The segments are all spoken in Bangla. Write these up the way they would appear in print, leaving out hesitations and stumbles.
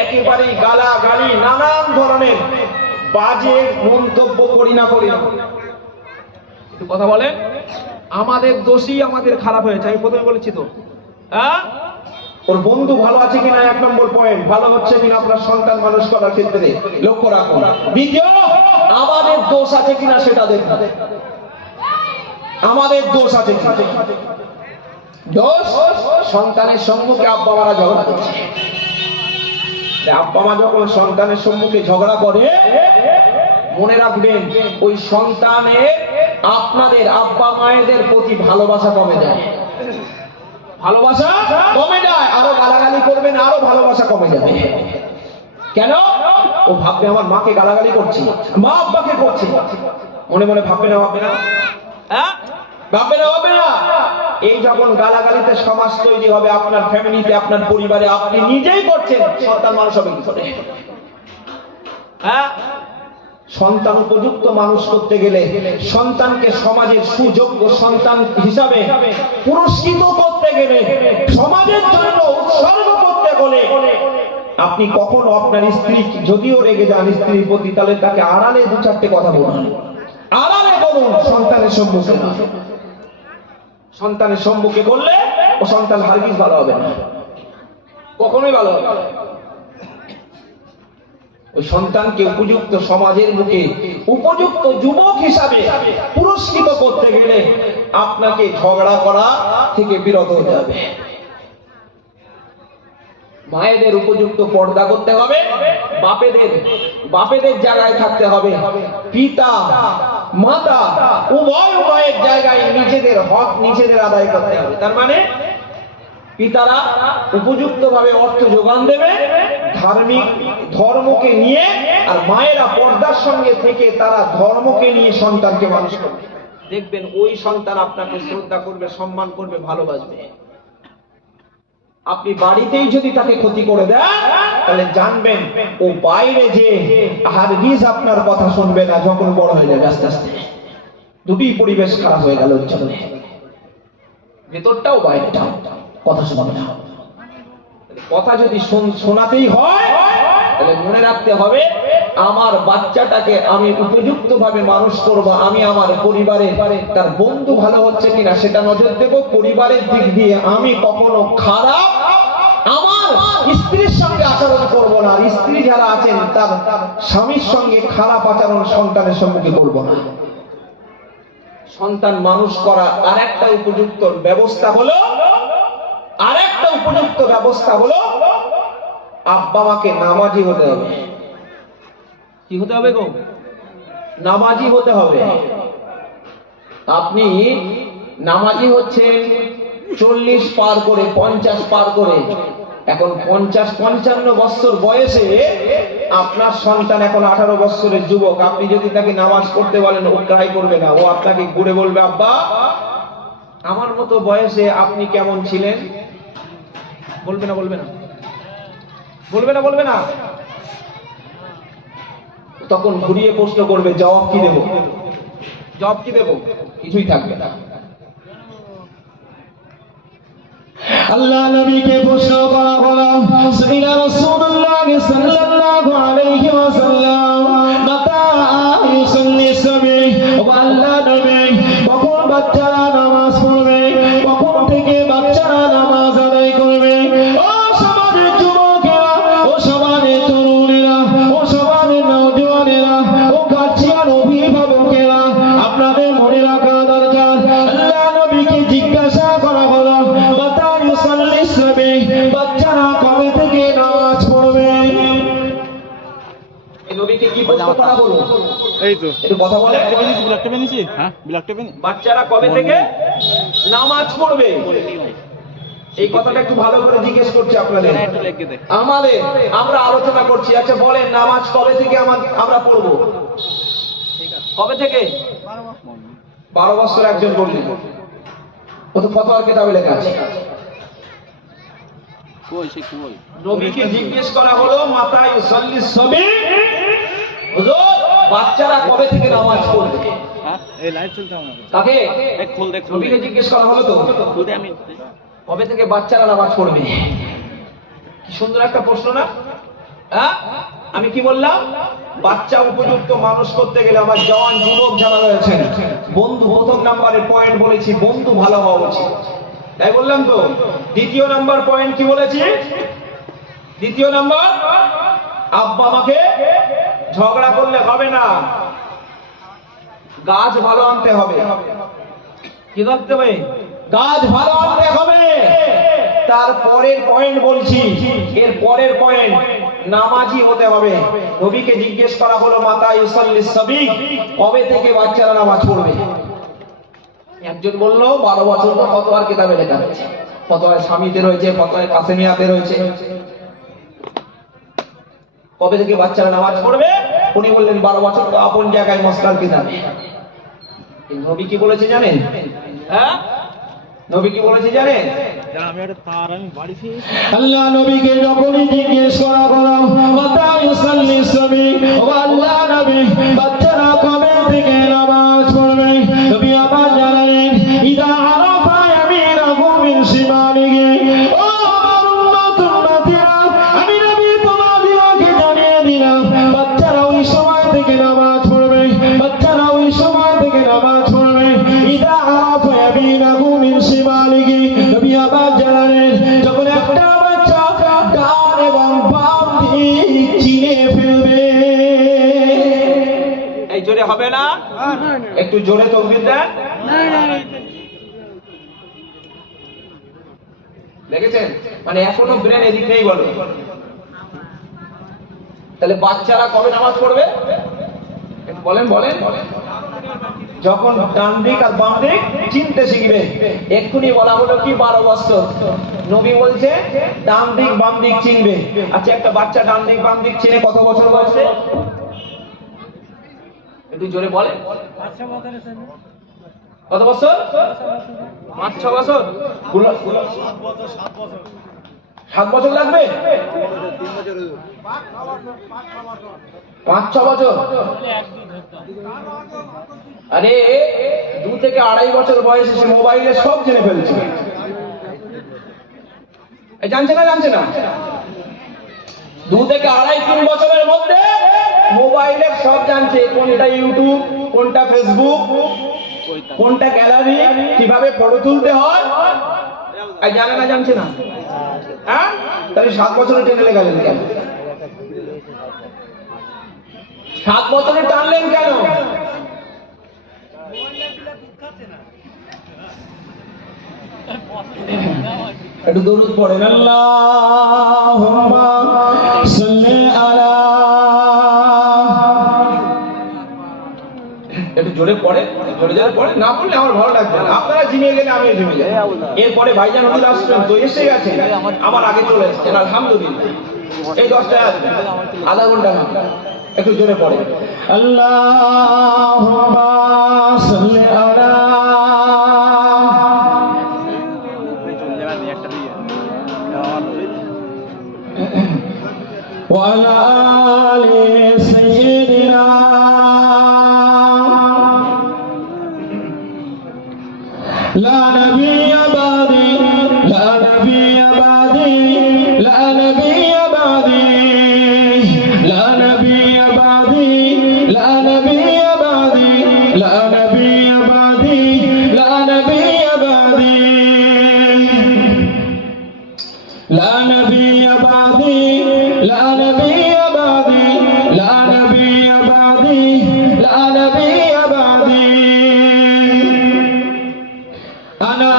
একেবারে গালাগালি নানান ধরনের বাজে মন্তব্য করি না একটু কথা বলেন। আমাদের দোষী আমাদের খারাপ হয়েছে, আমি প্রথমে বলেছি তো। হ্যাঁ, ওর বন্ধু ভালো আছে কিনা 1 নম্বর পয়েন্ট, ভালো হচ্ছে কিনা আপনার সন্তান মানুষ করার ক্ষেত্রে লক্ষ্য রাখুন। দ্বিতীয়, আমাদের দোষ আছে কিনা সেটা দেখুন, আমাদের দোষ আছে কিনা। দোষ সন্তানের সম্মুখে আব্বা মারা ঝগড়া করছে। আব্বা মা যখন সন্তানের সম্মুখে ঝগড়া করে, মনে রাখবেন ওই সন্তানের আপনাদের আব্বা মায়েদের প্রতি ভালোবাসা কমে যায়, ভালোবাসা কমে যায়, আরো গালাগালি করবেন, আরো ভালোবাসা কমে যাবে। কেন? ও ভাববে আমার মাকে গালাগালি করছি, মা আব্বাকে করছে, মনে মনে ভাববে না হ্যাঁ, ভাববে না। এই যখন গালাগালিতে সমাজ তৈরি হবে আপনার ফ্যামিলিতে, আপনার পরিবারে, আপনি নিজেই করছেন, সন্তান মানুষ হবে কি করে? হ্যাঁ, সন্তান উপযুক্ত মানুষ করতে গেলে, সন্তানকে সমাজের সুযোগ্য সন্তান হিসাবে পুরস্কৃত করতে গেলে, সমাজের জন্য উৎসর্গ করতে গেলে, আপনি কখনো আপনার স্ত্রী যদিও রেগে যান স্ত্রীর প্রতি, তাহলে তাকে আড়ালে 2-4টে কথা বলুন, আড়ালে বলুন, সন্তানের সম্মুখে না। সন্তানের সম্মুখে বললে ও সন্তান হারগিজ ভালো হবে না, কখনোই ভালো হবে না। ওই সন্তানকে উপযুক্ত সমাজের মুখে উপযুক্ত যুবক হিসাবে পুরস্কৃত করতে গেলে আপনাকে ঝগড়া করা থেকে বিরত হতে হবে। মায়েদের উপযুক্ত পর্দা করতে হবে, বাপেদের জায়গায় থাকতে হবে, পিতা মাতা উভয়ের জায়গায় নিজেদের হক নিজেদের আদায় করতে হবে। তার মানে পিতারা উপযুক্ত ভাবে অর্থ যোগান দেবে ধার্মিক ধর্মকে নিয়ে, আর মায়েরা পর্দার সঙ্গে থেকে তারা ধর্মকে নিয়ে সন্তানকে মানুষ করবে। দেখবেন ওই সন্তান আপনাকে শ্রদ্ধা করবে, সম্মান করবে, ভালোবাসবে। আপনি বাড়িতেই যদি তাকে ক্ষতি করে দেন, তাহলে জানবেন ও বাইরে যে হারগিজ আপনার কথা শুনবে না, যখন বড় হয়ে যাবে আস্তে আস্তে। দুটি পরিবেশ খারাপ হয়ে গেল, ভেতরটাও বাইরেটাও কথা শোনাবে না। কথা যদি শোনাতেই হয়, তাহলে মনে রাখতে হবে আমার বাচ্চাটাকে আমি উপযুক্ত ভাবে মানুষ করব। আমি আমার পরিবারে তার বন্ধু ভালো হচ্ছে কিনা সেটা নজর দেব। পরিবারের দিক দিয়ে আমি কখনো খারাপ আমার স্ত্রীর সঙ্গে আচরণ করব না, স্ত্রী যারা আছেন তার স্বামীর সঙ্গে খারাপ আচরণ সন্তানের সম্মুখে করব না। সন্তান মানুষ করা আরেকটা উপযুক্ত ব্যবস্থা হলো আব্বা মাকে নামাজি হতে হবে। কি হতে হবে গো? নামাজি হতে হবে। আপনি নামাজি হচ্ছেন 40 পার করে, 50 পার করে, এখন 50-55 বছর বয়সে আপনার সন্তান এখন 18 বছরের যুবক। আপনি যদি তাকে নামাজ পড়তে বলেন, ও ট্রাই করবে না, ও আপনাকে ঘুরে বলবে আব্বা আমার মতো বয়সে আপনি কেমন ছিলেন। বলবে না। তখন ঘুরিয়ে প্রশ্ন করবে, জবাব কি দেব? কিছুই থাকবে না। আল্লাহ নবীকে প্রশ্ন করা হলো, সাইয়্যিদুনা রাসূলুল্লাহ সাল্লাল্লাহু আলাইহি ওয়াসাল্লাম মাতা ইউসাল্লি সাবি, ও আল্লাহ নবী কখন বাচ্চারা নামাজ পড়বে, কখন থেকে বাচ্চারা নামাজ আদায় করবে? ও সমাজের যুবকেরা, ও সমাজের তরুণেরা, ও সমাজের নওজওয়ানেরা, ও গার্জিয়ান অভিভাবকেরা, আপনাদের মনে রাখা দরকার। আল্লাহ নবীকে জিজ্ঞাসা করা হলো, বাচ্চারা কবে থেকে নামাজ পড়বে? নবীকে কি প্রশ্ন করা হলো? এই তো একটু কথা বলে, বাচ্চারা কবে থেকে নামাজ পড়বে? এই কথাটা একটু ভালো করে জিজ্ঞেস করছি আপনাদের। আমরা আলোচনা করছি, আচ্ছা বলেন নামাজ কবে থেকে আমরা পড়বো? কবে থেকে? 12 বছর। একজন বললেন, ও তো ফতোয়ার কিতাবে লেখা আছে। নবীকে জিজ্ঞেস করা হলো মাতা ইউসাল্লি সাবি, হুজুর বাচ্চারা কবে থেকে নামাজ পড়বে? এই লাইভ চলছে আমাদের। তাকে নবীকে জিজ্ঞেস করা হলো তো কবে থেকে বাচ্চারা নামাজ পড়বে? কি সুন্দর একটা প্রশ্ন না? হ্যাঁ, আমি কি বললাম? বাচ্চা উপযুক্ত মানুষ করতে গেলে আমার জওয়ান যুবক যারা রয়েছেন, বন্ধু প্রথম নাম্বারে পয়েন্ট বলেছি, বন্ধু ভালো হওয়া উচিত, তাই বললাম তো। দ্বিতীয় নাম্বার পয়েন্ট কি বলেছি? দ্বিতীয় নাম্বার, আব্বা আমাকে ঝগড়া করলে হবে না, গাছ ভালো আনতে হবে। কি করতে হবে? গাছ ভালো আনতে হবে। তারপরের পয়েন্ট বলছি, এর পরের পয়েন্ট, নামাজি হতে হবে। নবীকে জিজ্ঞেস করা হলো, মাতা ইউসাল্লিস সাবী, কবে থেকে বাচ্চারা নামাজ পড়বে? একজন বলল 12 বছর। তো ফতোয়ার কিতাবে লেখা আছে, ফতোয়ায় স্বামীতে রয়েছে, ফতোয়ায় কাসেমিয়াতে রয়েছে, কবে থেকে বাচ্চারা নামাজ পড়বে? উনি বললেন 12 বছর। তো আপন জায়গায় মসলার কিতাবে। নবী কি বলেছে জানেন? হ্যাঁ, নবী কি বলেছে জানেন? আল্লাহ নবীকে যখনই জিজ্ঞেস করা হলো, মাতা ইউসাল্লিস সাবী, ও আল্লাহ নবী, বাচ্চারা কবে থেকে নামাজ পড়বে? নবী আবার জানালেন, ইদা আরাফা ইয়ামিনাহু মিন শিমালিহি। ও আমার উম্মতিরা, আমি নবী তোমাদেরকে জানিয়ে দিলাম, বাচ্চারা ওই সময় থেকে নামাজ পড়বে, বাচ্চারা ওই সময় থেকে নামাজ পড়বে। ইদা আরাফা ইয়ামিনাহু মিন শিমালিহি। নবী আবার জানালেন, যখন একটা বাচ্চা ডান এবং বাম দিক চিনে ফেলবে। এই জোরে হবে না? একটু জোরে তাকবীর দেন। দেখেছেন? মানে এখনো ব্রেন এদিক নেই বলো। তাহলে বাচ্চারা কবে নামাজ পড়বে? বলেন বলেন। যখন ডান দিক আর বাম দিক চিনতে শিখবে। এক্ষুনি বলা হলো কি 12 বছর। নবী বলছে ডান দিক বাম দিক চিনবে। আচ্ছা, একটা বাচ্চা ডান দিক বাম দিক চিনে কত বছর বয়সে? একটু জোরে বলেন। কত বছর? 5-6 বছর। 7 বছর লাগবে? 5-6 বছর। আরে 2 থেকে 2.5 বছর বয়সে সে মোবাইলে সব জেনে ফেলছে। জানছে না? জানছে না? 2 থেকে 2.5-3 বছরের মধ্যে মোবাইলের সব জানছে। কোনটা ইউটিউব, কোনটা ফেসবুক, কোনটা গ্যালারি, কিভাবে ফটো তুলতে হয়, জানে না? জানছে না? হ্যাঁ, তাহলে 7 বছরে টেনে গেলেন কেন? 7 বছরে টানলেন কেন? একটু দরুদ পড়েন। আল্লাহুম্মা সাল্লি আলা। একটু জোরে পড়ে, জোরে জোরে পড়ে। না পড়লে আমার ভালো লাগবে না। আপনারা জিমিয়ে গেলে আমিও জিমে যাই। এরপরে ভাইজান হুজুর আসবেন, তো এসে গেছে, আমার আগে চলে এসেছেন, আলহামদুলিল্লাহ। এই 10টায় আসবেন, আধা ঘন্টা না। একটু জোরে পড়ে। আল্লাহুম্মা সাল্লি আলা। وعلى آل سيدنا لا نبي بعدي، لا نبي بعدي، لا نبي بعدي، لا نبي بعدي، لا نبي بعدي، لا نبي بعدي، لا نبي بعدي، لا نبي بعدي، لا نبي بعدي، لا نبي بعدي، لا نبي بعدي. أنا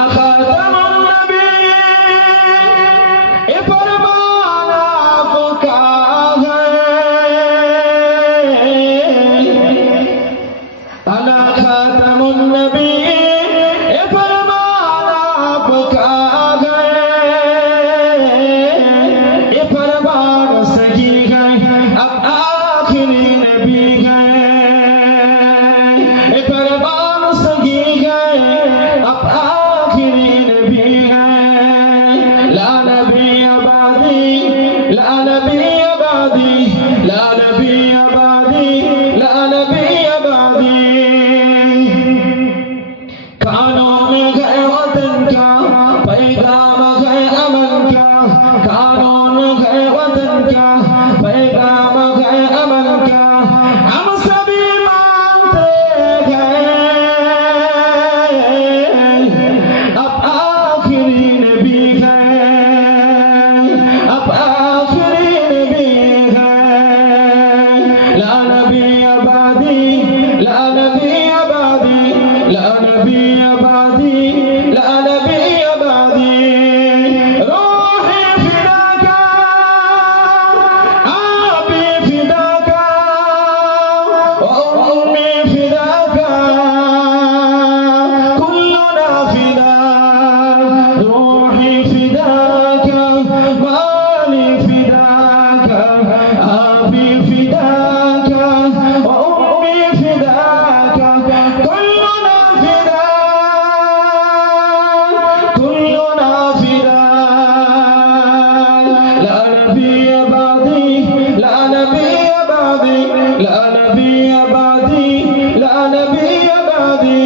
بعدي لا نبي بعدي لا نبي بعدي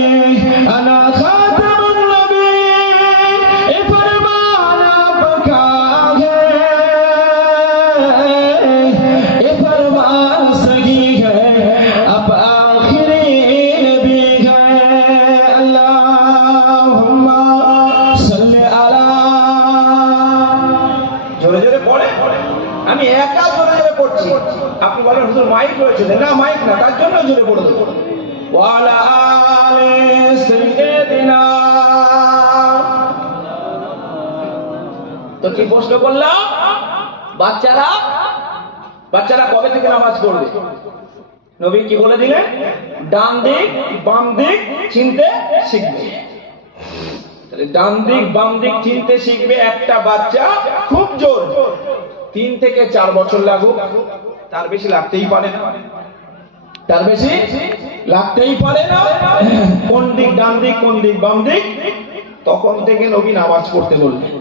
أنا خاتم النبيين فرمانا पका है ये फरमान सही है अब आखिरी नबी है अल्लाहुम्मा सल्ली अला জোরে জোরে পড়ে, আমি একা জোরে জোরে পড়ছি, আপনি বলেন হুজুর মাইক রয়েছে, না মাইক না, তার জন্য জোরে পড়ে দেবো। ওয়ালা আলে সাইয়্যিদিনা। তো কি প্রশ্ন করলাম, বাচ্চারা কবে থেকে নামাজ পড়বে? নবী কি বলে দিলেন? ডান দিক বাম দিক চিনতে শিখবে। তাহলে ডান দিক বাম দিক চিনতে শিখবে একটা বাচ্চা, খুব জোর 3 থেকে 4 বছর লাগুক, তার বেশি লাগতেই পারে না, তার বেশি লাগতেই পারে না। কোন দিক ডান দিক কোন দিক বাম দিক, তখন থেকে নবী নামাজ পড়তে বললেন,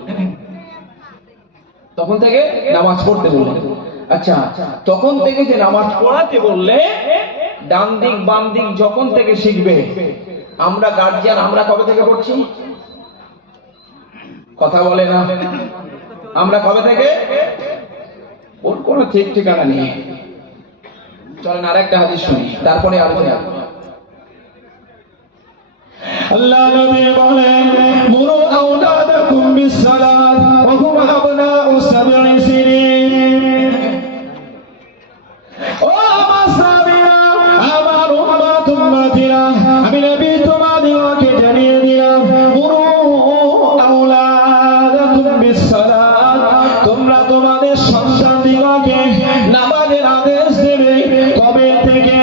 তখন থেকে নামাজ পড়তে বললেন। আচ্ছা, তখন থেকে যে নামাজ পড়াতে বললে, ডান দিক বাম দিক যখন থেকে শিখবে, আমরা গার্জিয়ান আমরা কবে থেকে পড়ছি? কথা বলে না, আমরা কবে থেকে? ওর কোনো ঠিক ঠিকানা নেই। চলেন আরেকটা হাদিস শুনি, তারপরে আলোচনা। আল্লাহ নবী বলেন মুরু আওলাদাকুম বিসসালাত ওয়া হুম আবনাউ সাবঈ সিনিন। ও আমার সাহাবীরা, আমার উম্মতিরা, আমি নবী তোমাদেরকে জানিয়ে দিলাম, মুরু আওলাদাকুম বিসসালাত, তোমরা তোমাদের সন্তানদিগকে নামাজের আদেশ দেবে। কবে থেকে?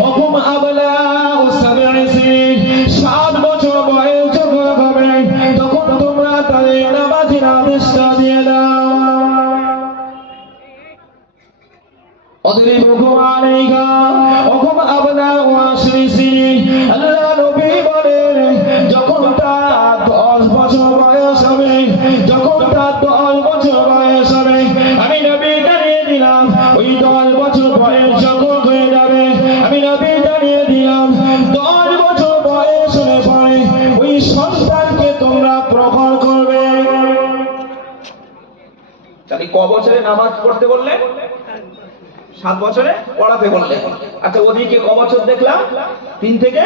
ওয়া হুম আবনাউ সাবঈ সিনিন, 7 বছর বয়স যখন হবে তখন তোমরা তাদের নামাজের আদেশটা দিয়ে দাও। অদরিবুহুম আলাইহা ওয়া হুম আবনাউ 10 সিনিন। আল্লাহ নবী বলেন যখন তার 10 বছর বয়স হবে, যখন তার 10 বছর বয়স হবে, আমি নবী জানিয়ে দিলাম ওই 10 বছর বয়স যখন হয়ে যাবে, আমি নবী জানিয়ে দিলাম 10 বছর বয়স হলে পরে ওই সন্তানকে তোমরা প্রখর করবে। তাহলে ক বছরে নামাজ পড়তে বললে? 7 বছরে পড়াতে বললে। আচ্ছা, ওদিকে ক বছর দেখলাম? 3 থেকে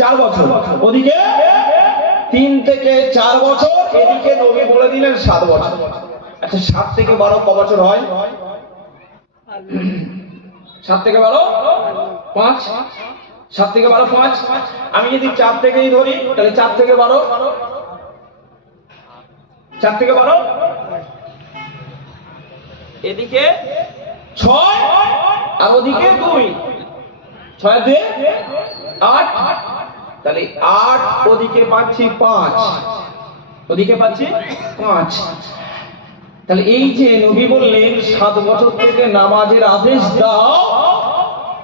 4 বছর। ওদিকে 3 থেকে 4 বছর, এদিকে নবী বলে দিলেন 7 বছর। আচ্ছা, 7 থেকে 12 ক বছর হয়? 7 থেকে 12 5। 7 থেকে 12 5। আমি যদি 4 থেকেই ধরি, তাহলে 4 থেকে 12 4 থেকে 12, এদিকে 6 আর ওদিকে 2, 6 দিয়ে 8, তাহলে 8, ওদিকে পাচ্ছি 5, ওদিকে পাচ্ছি 5। তাহলে এই যে নবী বললেন 7 বছর থেকে নামাজের আদেশ দাও,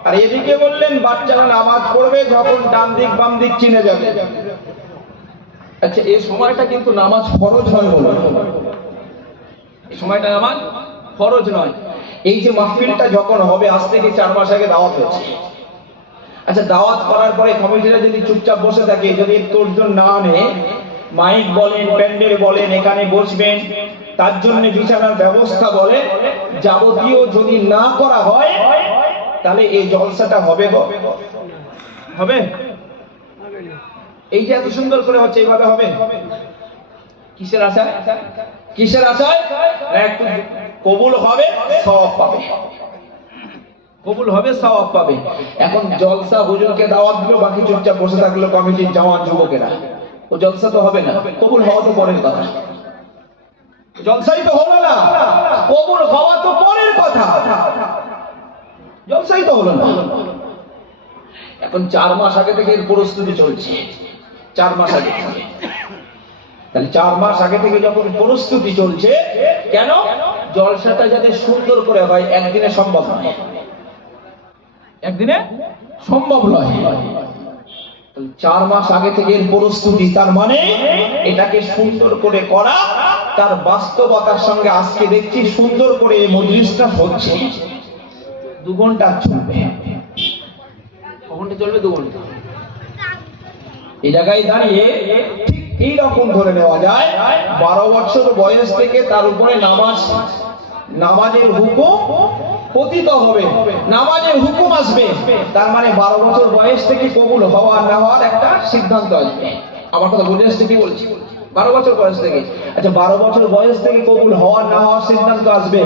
আর এদিকে বললেন বাচ্চারা নামাজ পড়বে যখন ডান দিক বাম দিক চিনে যাবে। আচ্ছা, এই সময়টা কিন্তু নামাজ ফরজ নয়, বলো এই সময়টা নামাজ ফরজ নয়। এই যে মাহফিলটা যখন হবে, আজ থেকে 4 মাস আগে দাওয়াত হচ্ছে। আচ্ছা, দাওয়াত করার পরে কমিটিরা যদি চুপচাপ বসে থাকে, যদি তোরজন না আনে, মাইক বলেন প্যান্ডেল বলেন এখানে বসবেন, তার জন্য বিছানার ব্যবস্থা বলে যাবতীয় যদি না করা হয়, তাহলে এই জলসাটা হবে হবে? এই যে এত সুন্দর করে হচ্ছে, এইভাবে হবে? কিসের আশায়? কিসের আশায়? একটু কবুল হবে, সওয়াব পাবে, কবুল হবে, সওয়াব পাবে। এখন জলসা হুজুরকে দাওয়াত দিল, বাকি চুপচাপ বসে থাকলো কমিটির জওয়ান যুবকেরা, ও জলসা তো হবে না, কবুল হওয়া তো পরের কথা। জলসাই তো হলো না, কবুল হওয়া তো পরের কথা, জলসাই তো হলো না। এখন 4 মাস আগে থেকে এর প্রস্তুতি চলছে, 4 মাস আগে থেকে। তাহলে 4 মাস আগে থেকে যখন প্রস্তুতি চলছে, কেন? জলসাটা যাতে সুন্দর করে হয়, একদিনে সম্ভব নয়, একদিনে সম্ভব নয়। 4 মাস আগে থেকে এর প্রস্তুতি, তার মানে এটাকে সুন্দর করে করা, তার বাস্তবতার সঙ্গে আজকে দেখছি সুন্দর করে এই মজলিসটা হচ্ছে। 2 ঘন্টা চলবে। কখনটা চলবে? 2 ঘন্টা। এই জায়গায় দাঁড়িয়ে ঠিক এইরকম ধরে নেওয়া যায় 12 বছর বয়স থেকে তার উপরে নামাজের হুকুম পতিত হবে, নামাজের হুকুম আসবে। তার মানে 12 বছর বয়স থেকে কবুল হওয়া না হওয়ার একটা সিদ্ধান্ত আসবে। আমার কথা বুঝে আসছে কি বলছি? 12 বছর বয়স থেকে। আচ্ছা, 12 বছর বয়স থেকে কবুল হওয়া না হওয়ার সিদ্ধান্ত আসবে।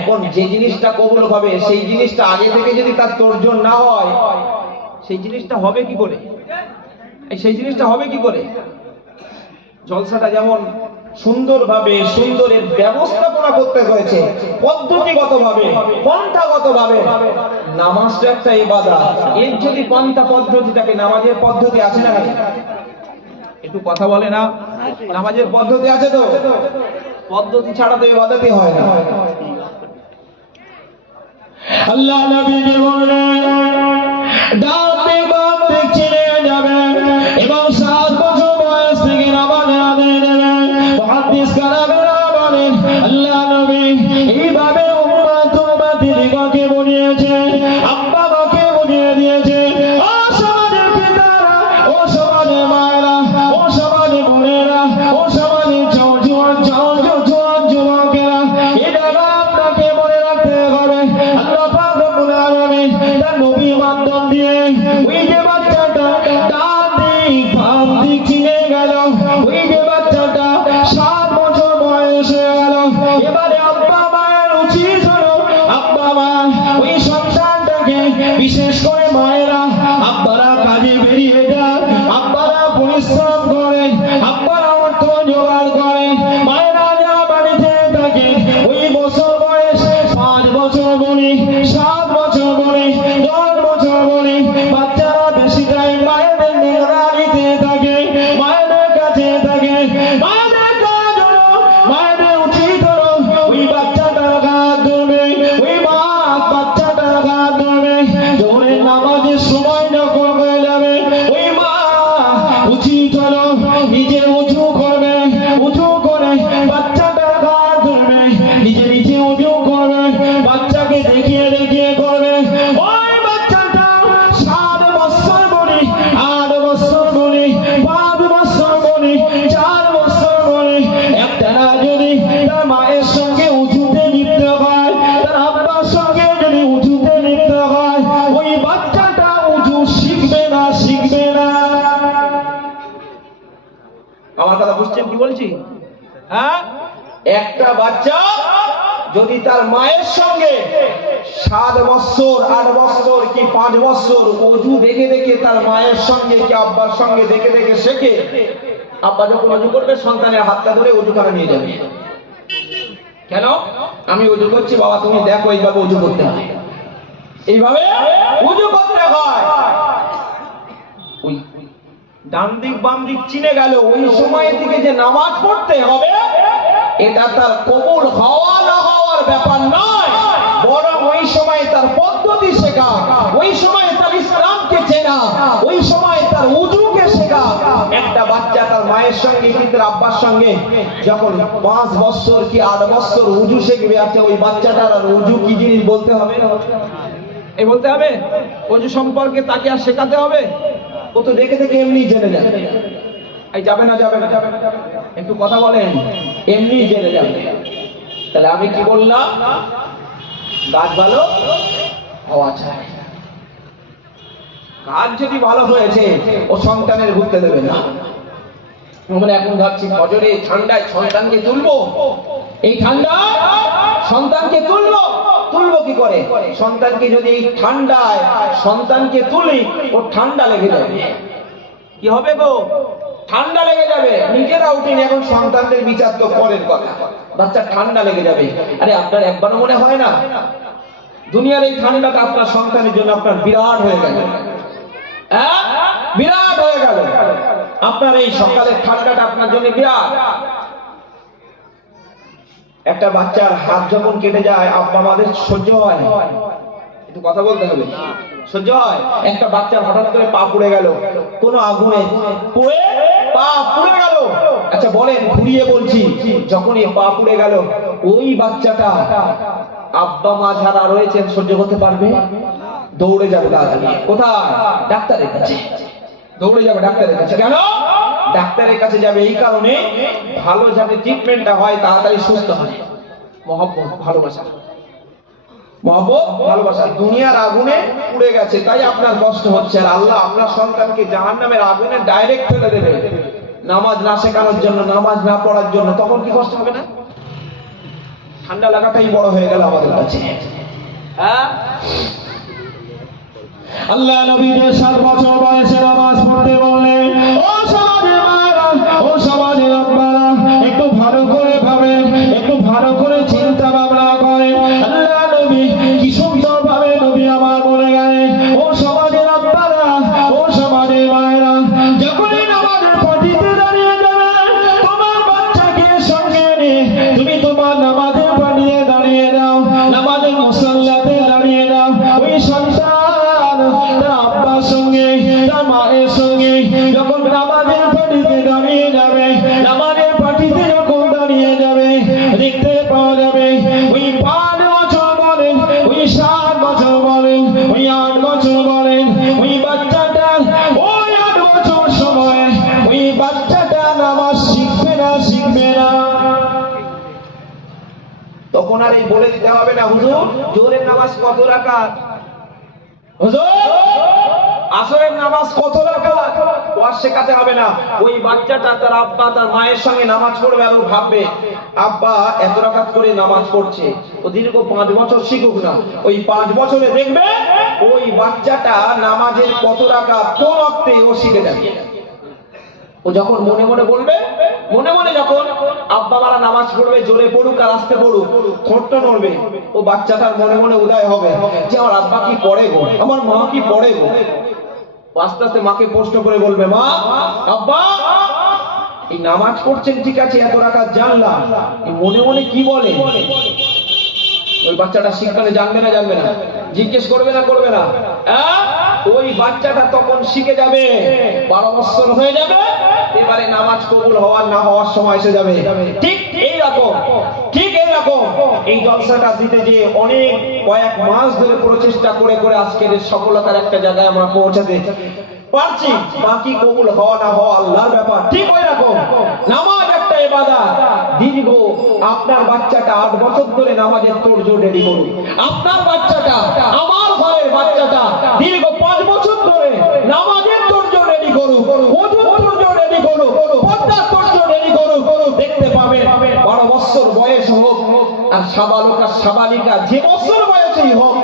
এখন যে জিনিসটা কবুল হবে সেই জিনিসটা আগে থেকে যদি তার তর্জন না হয়, সেই জিনিসটা হবে কি করে? সেই জিনিসটা হবে কি করে? জলসাটা যেমন সুন্দরভাবে সুন্দরের ব্যবস্থাপনা করতে হয়েছে, পদ্ধতিগতভাবে, পন্থাগতভাবে। নামাজটা একটা ইবাদত, এর যদি পন্থা পদ্ধতি থাকে, নামাজের পদ্ধতি আছে না? একটু কথা বলে না, নামাজের পদ্ধতি আছে তো? পদ্ধতি ছাড়া তো ইবাদতই হয় না। আল্লাহ নবী বললেন, ডাকতে ডাকতে চিনে যাবে এবং 7 বছর বয়স থেকে নামাজ আদায় দেবে। মুহাদ্দিস কালামেরা বলেন, আল্লাহ নবী এইভাবে উম্মতকে বুঝিয়েছে, আব্বা মাকে বুঝিয়ে দিয়েছে। ও সমাজের পিতারা, ও সমাজের মায়েরা, ও সমাজের বোনেরা, ও সমাজের জওয়ান যুবকেরা, এটা আপনাকে মনে রাখতে হবে। আল্লাহ পাক রব্বুল আলামিন তার নবী মাধ্যম দিয়ে ওই যে বাচ্চাটা ডান দিক বাম দিক চিনে গেল, ওই যে বাচ্চাটা 7 বছর বয়স হয়ে গেল। এবারে আব্বা মায়ের উচিত হলো, আব্বা মা ওই সন্তানটাকে, বিশেষ করে মায়েরা, আব্বারা কাজে বেরিয়ে যান, আব্বারা পরিশ্রম করেন, আব্বারা অর্থ জোগাড় করেন, মায়েরা যা বাড়িতে থাকে ওই বছর বয়স 5 বছর বলি, 7 বছর বলি, 10 বছর বলি, বাচ্চারা বেশি টাইম মায়েদের নিগরানিতে থাকে, মায়েদের কাছে থাকে। মায়েদের কাজ হলো, মায়েদের উচিত হলো ওই বাচ্চাটার হাত ধরবে, ওই মা বাচ্চাটার হাত ধরবে। যখন নামাজের সময় যখন হয়ে যাবে, ওই মা উচিত হলো নিজে উঁচু করবে, উঁচু করে বাচ্চাটার হাত ধরবে, নিজে নিজে উঁচু করবে, বাচ্চাকে দেখিয়ে দেখিয়ে করবে। ওই বাচ্চাটা 7 বছর বলি, 8 বছর বলি, 5 বছর বলি, 4 বছর বলি, একটা না যদি তার মায়ের সঙ্গে উঁচুতে লিপ্ত হয়, তার আব্বার সঙ্গে যদি উঁচুতে লিপ্ত হয়, ওই বাচ্চাটা উঁচু শিখবে না, শিখবে না। আমার কথা বুঝছেন কি বলছি? হ্যাঁ, একটা বাচ্চা যদি তার মায়ের সঙ্গে 7 বছর, 8 বছর কি 5 বছর অজু দেখে দেখে তার মায়ের সঙ্গে কি আব্বার সঙ্গে দেখে দেখে শেখে, আব্বা যখন অজু করবে সন্তানের হাতটা ধরে অজু করা নিয়ে যাবে। কেন? আমি অজু করছি, বাবা তুমি দেখো এইভাবে অজু করতে হয়, এইভাবে অজু করতে হয়। ওই ডান দিক বাম দিক চিনে গেল, ওই সময়ের দিকে যে নামাজ পড়তে হবে এটা তার কবুল হওয়া না হওয়ার ব্যাপার নয়, বরং ওই সময় তার পদ্ধতি শেখা, ওই সময় তার ইসলামকে চেনা, ওই সময় তার উজুকে শেখা। একটা বাচ্চা তার মায়ের সঙ্গে কি তার আব্বার সঙ্গে যখন 5 বছর কি 8 বছর উজু শিখবে, আছে ওই বাচ্চাটার আর উজু কি জিনিস বলতে হবে, এই বলতে হবে? উজু সম্পর্কে তাকে আর শেখাতে হবে? ও তো দেখে দেখে এমনি জেনে যাবে। এই যাবে না, যাবে না, একটু কথা বলেন, এমনি জেনে যাবে। তাহলে আমি কি বললাম? কাজ ভালো হওয়া চাই। কাজ যদি ভালো হয়েছে ও সন্তানের ঘুরতে দেবে না। আমরা এখন ভাবছি ফজরে ঠান্ডায় সন্তানকে তুলবো, এই ঠান্ডায় সন্তানকে তুলবো কি করে? সন্তানকে যদি এই ঠান্ডায় সন্তানকে তুলি, ও ঠান্ডা লেগে যাবে। কি হবে গো? ঠান্ডা লেগে যাবে। নিজেরা উঠিনি, এখন সন্তানদের বিচার তো পরের কথা। বাচ্চা ঠান্ডা লেগে যাবে। আরে আপনার একবারও মনে হয় না দুনিয়ার এই ঠান্ডাটা আপনার সন্তানের জন্য আপনার বিরাট হয়ে গেল? হ্যাঁ, বিরাট হয়ে গেল। আপনার এই সকালের ঠান্ডাটা আপনার জন্য বিরাট। একটা বাচ্চার হাত যখন কেটে যায় আব্বা আমাদের সহ্য হয়? একটু কথা বলতে হবে, সহ্য হয়? একটা বাচ্চার হঠাৎ করে পা পুড়ে গেল, কোন আগুনে পুড়ে পা পুড়ে গেল। আচ্ছা বলেন, ঘুরিয়ে বলছি, যখন এই পা পুড়ে গেল ওই বাচ্চাটা আব্বা মা যারা রয়েছেন সহ্য করতে পারবে? দৌড়ে যাবে তাড়াতাড়ি। কোথায়? ডাক্তারের কাছে। দৌড়ে যাবে ডাক্তারের কাছে। কেন? ডাক্তারের কাছে যাবে এই কারণে, ভালো যাতে ট্রিটমেন্টটা হয়, তাড়াতাড়ি সুস্থ হয়। মহব্বত, ভালোবাসা, মহব্বত, ভালোবাসা। দুনিয়ার আগুনে পুড়ে গেছে তাই আপনার কষ্ট হচ্ছে, আর আল্লাহ আপনার সন্তানকে জাহান্নামের আগুনে ডাইরেক্ট ফেলে দেবে নামাজ না শেখানোর জন্য, নামাজ না পড়ার জন্য। তখন কি কষ্ট হবে না? ঠান্ডা লাগাটাই বড় হয়ে গেল আমাদের কাছে। হ্যাঁ, আল্লাহ নবীকে 7 বছর বয়সে নামাজ পড়তে বললেন। ও সমাজের মায়েরা, ও সমাজের আব্বারা, একটু ভালো করে ভাবেন, একটু ভালো করে চিন্তা ভাবনা করেন। আল্লাহ নবী কি সুন্দর ভাবে নবী আমার বলে গেলেন, ও সমাজের আব্বারা, ও সমাজের মায়েরা, যখনই নামাজের পাটিতে দাঁড়িয়ে যাবে, তোমার বাচ্চাকে সঙ্গে নিয়ে তুমি তোমার নামাজের পাটিতে দাঁড়িয়ে দাও, নামাজের মুসাল্লাতে দাঁড়িয়ে দাও। ওই সন্তান তার আব্বার সঙ্গে, তার মায়ের সঙ্গে যখন নামাজের পাটিতে দাঁড়িয়ে যাবে, নামাজের পাটিতে যখন দাঁড়িয়ে যাবে, দেখতে পাওয়া যাবে ওই 5 বছর বলেন, ওই 7 বছর বলেন, ওই 8 বছর বলেন, ওই বাচ্চাটা ওই 8 বছর সময় ওই বাচ্চাটা নামাজ শিখবে না, শিখবে না। তখন আর এই বলে দিতে হবে না, হুজুর জোহরের নামাজ কত রাকাত, হুজুর আসরের নামাজ কত রাকাত, ওয়াজ শেখাতে হবে না। ওই বাচ্চাটা তার আব্বা তার মায়ের সঙ্গে নামাজ পড়বে আর ও ভাববে আব্বা এত রাকাত করে নামাজ পড়ছে, ও দীর্ঘ 5 বছর শিখুক না, ওই 5 বছরে দেখবে ওই বাচ্চাটা নামাজের কত রাকাত কোন ওয়াক্তে ও শিখে যাবে। ও যখন মনে মনে বলবে, মনে মনে যখন আব্বা মারা নামাজ পড়বে, জোরে পড়ুক আর আস্তে পড়ুক, ঠোঁট নড়বে, ও বাচ্চাটার মনে মনে উদয় হবে যে আমার আব্বা কি পড়ে গো, আমার মা কি পড়ে গো। ও আস্তে আস্তে মাকে প্রশ্ন করে বলবে, মা, আব্বা এই নামাজ পড়ছেন ঠিক আছে, এত রাকাত জানলাম, মনে মনে কি বলে? ওই বাচ্চাটা শিখতে জানবে না, জানবে না? জিজ্ঞেস করবে না, করবে না? ওই বাচ্চাটা তখন শিখে যাবে, 12 বছর হয়ে যাবে, এবারে নামাজ কবুল হওয়ার না হওয়ার সময় এসে যাবে। ঠিক এই রকম, ঠিক এই রকম এই জলসাটা দিতে যে অনেক কয়েক মাস ধরে প্রচেষ্টা করে করে আজকের সফলতার একটা জায়গায় আমরা পৌঁছাতে পারছি। বাকি কবুল হওয়া না হওয়া আল্লাহর ব্যাপার। ঠিক ওই রকম নামাজ একটা ইবাদত। দীর্ঘ আপনার বাচ্চাটা 8 বছর ধরে নামাজের তোড়জোড় রেডি করুন। আপনার বাচ্চাটা, আমার ঘরের বাচ্চাটা দীর্ঘ 5 বছর ধরে নামাজের তোড়জোড় রেডি করুন, ওযুর তোড়জোড় রেডি করুন, পর্দার তোড়জোড় রেডি করুন। দেখতে পাবেন 12 বছর বয়স হোক আর সাবালক আর সাবালিকা যে বছর বয়সেই হোক,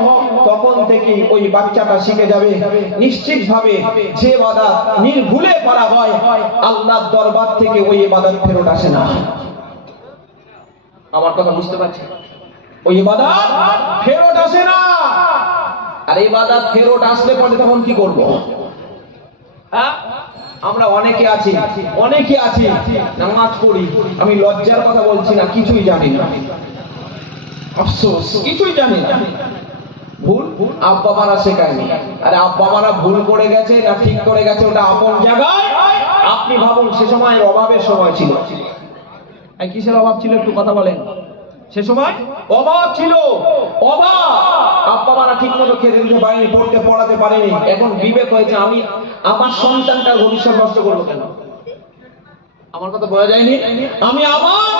তখন থেকে ওই বাচ্চাটা শিখে যাবে নিশ্চিত ভাবে যে ইবাদত নির্ভুলে করা হয় আল্লাহর দরবার থেকে ওই ইবাদত ফেরত আসে না। আমার কথা বুঝতে পারছেন? ওই ইবাদত ফেরত আসে না। আর ইবাদত ফেরত আসলে পরে তখন কি করব? হ্যাঁ, আমরা অনেকে আছি নামাজ পড়ি, আমি লজ্জার কথা বলছি না, কিছুই জানি না, আফসোস কিছুই জানি না। ভুল আব্বা মারা শেখায়নি। আরে আব্বা মারা ভুল করে গেছে না ঠিক করে গেছে, ওটা আপন জায়গায়। আপনি ভাবুন সে সময় অভাবের সময় ছিল। কিসের অভাব ছিল একটু কথা বলেন? সে সময় অভাব ছিল, অভাব। আব্বা মারা ঠিক মতো খেতে দিতে পারেনি, পড়তে পড়াতে পারেনি। এখন বিবেক হয়েছে, আমি আমার সন্তানটার ভবিষ্যৎ নষ্ট করবো কেন? আমার কথা বোঝা যায়নি? আমি আমার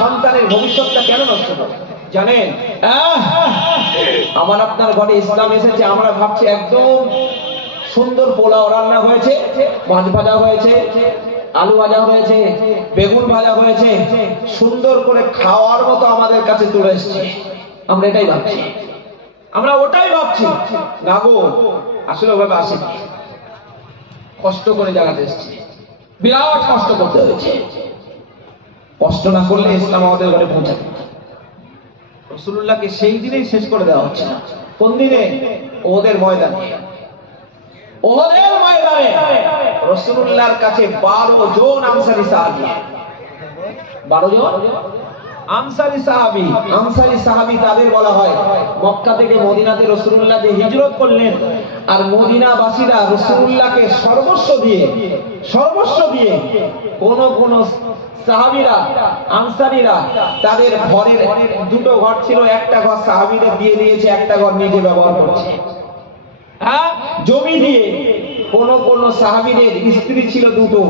সন্তানের ভবিষ্যৎটা কেন নষ্ট করবো? জানেন, আমার আপনার ঘরে ইসলাম এসেছে, আমরা ভাবছি একদম সুন্দর পোলাও রান্না হয়েছে, মাছ ভাজা হয়েছে, আলু ভাজা হয়েছে, বেগুন ভাজা হয়েছে, সুন্দর করে খাওয়ার মতো আমাদের কাছে চলে এসেছে। আমরা এটাই ভাবছি, আমরা ওটাই ভাবছি। না গো, আসলে ওভাবে আসেনি, কষ্ট করে জায়গাতে এসেছি, বিরাট কষ্ট করতে হয়েছে। কষ্ট না করলে ইসলাম আমাদের ঘরে পৌঁছাবে। রাসূলুল্লাহকে সেই দিনেই শেষ করে দেওয়া হচ্ছে। কোন দিনে? ওদের ময়দানে। ওদের ময়দানে রাসূলুল্লাহর কাছে 12 জন আনসারী সাহাবী, 12 জন আনসারী সাহাবী তাদের বলা হয়। মক্কা থেকে মদিনাতে রাসূলুল্লাহ যে হিজরত করলেন, আর মদিনাবাসীরা রাসূলুল্লাহকে সর্বস্ব দিয়ে কোন সাহাবীরা আনসারীরা তাদের ঘরের দুটো ঘর ছিল, একটা ঘর সাহাবীদের দিয়ে দিয়েছে, একটা ঘর নিজে ব্যবহার করছে। জমি দিয়ে কোন সাহাবীদের স্ত্রী ছিল দুটো,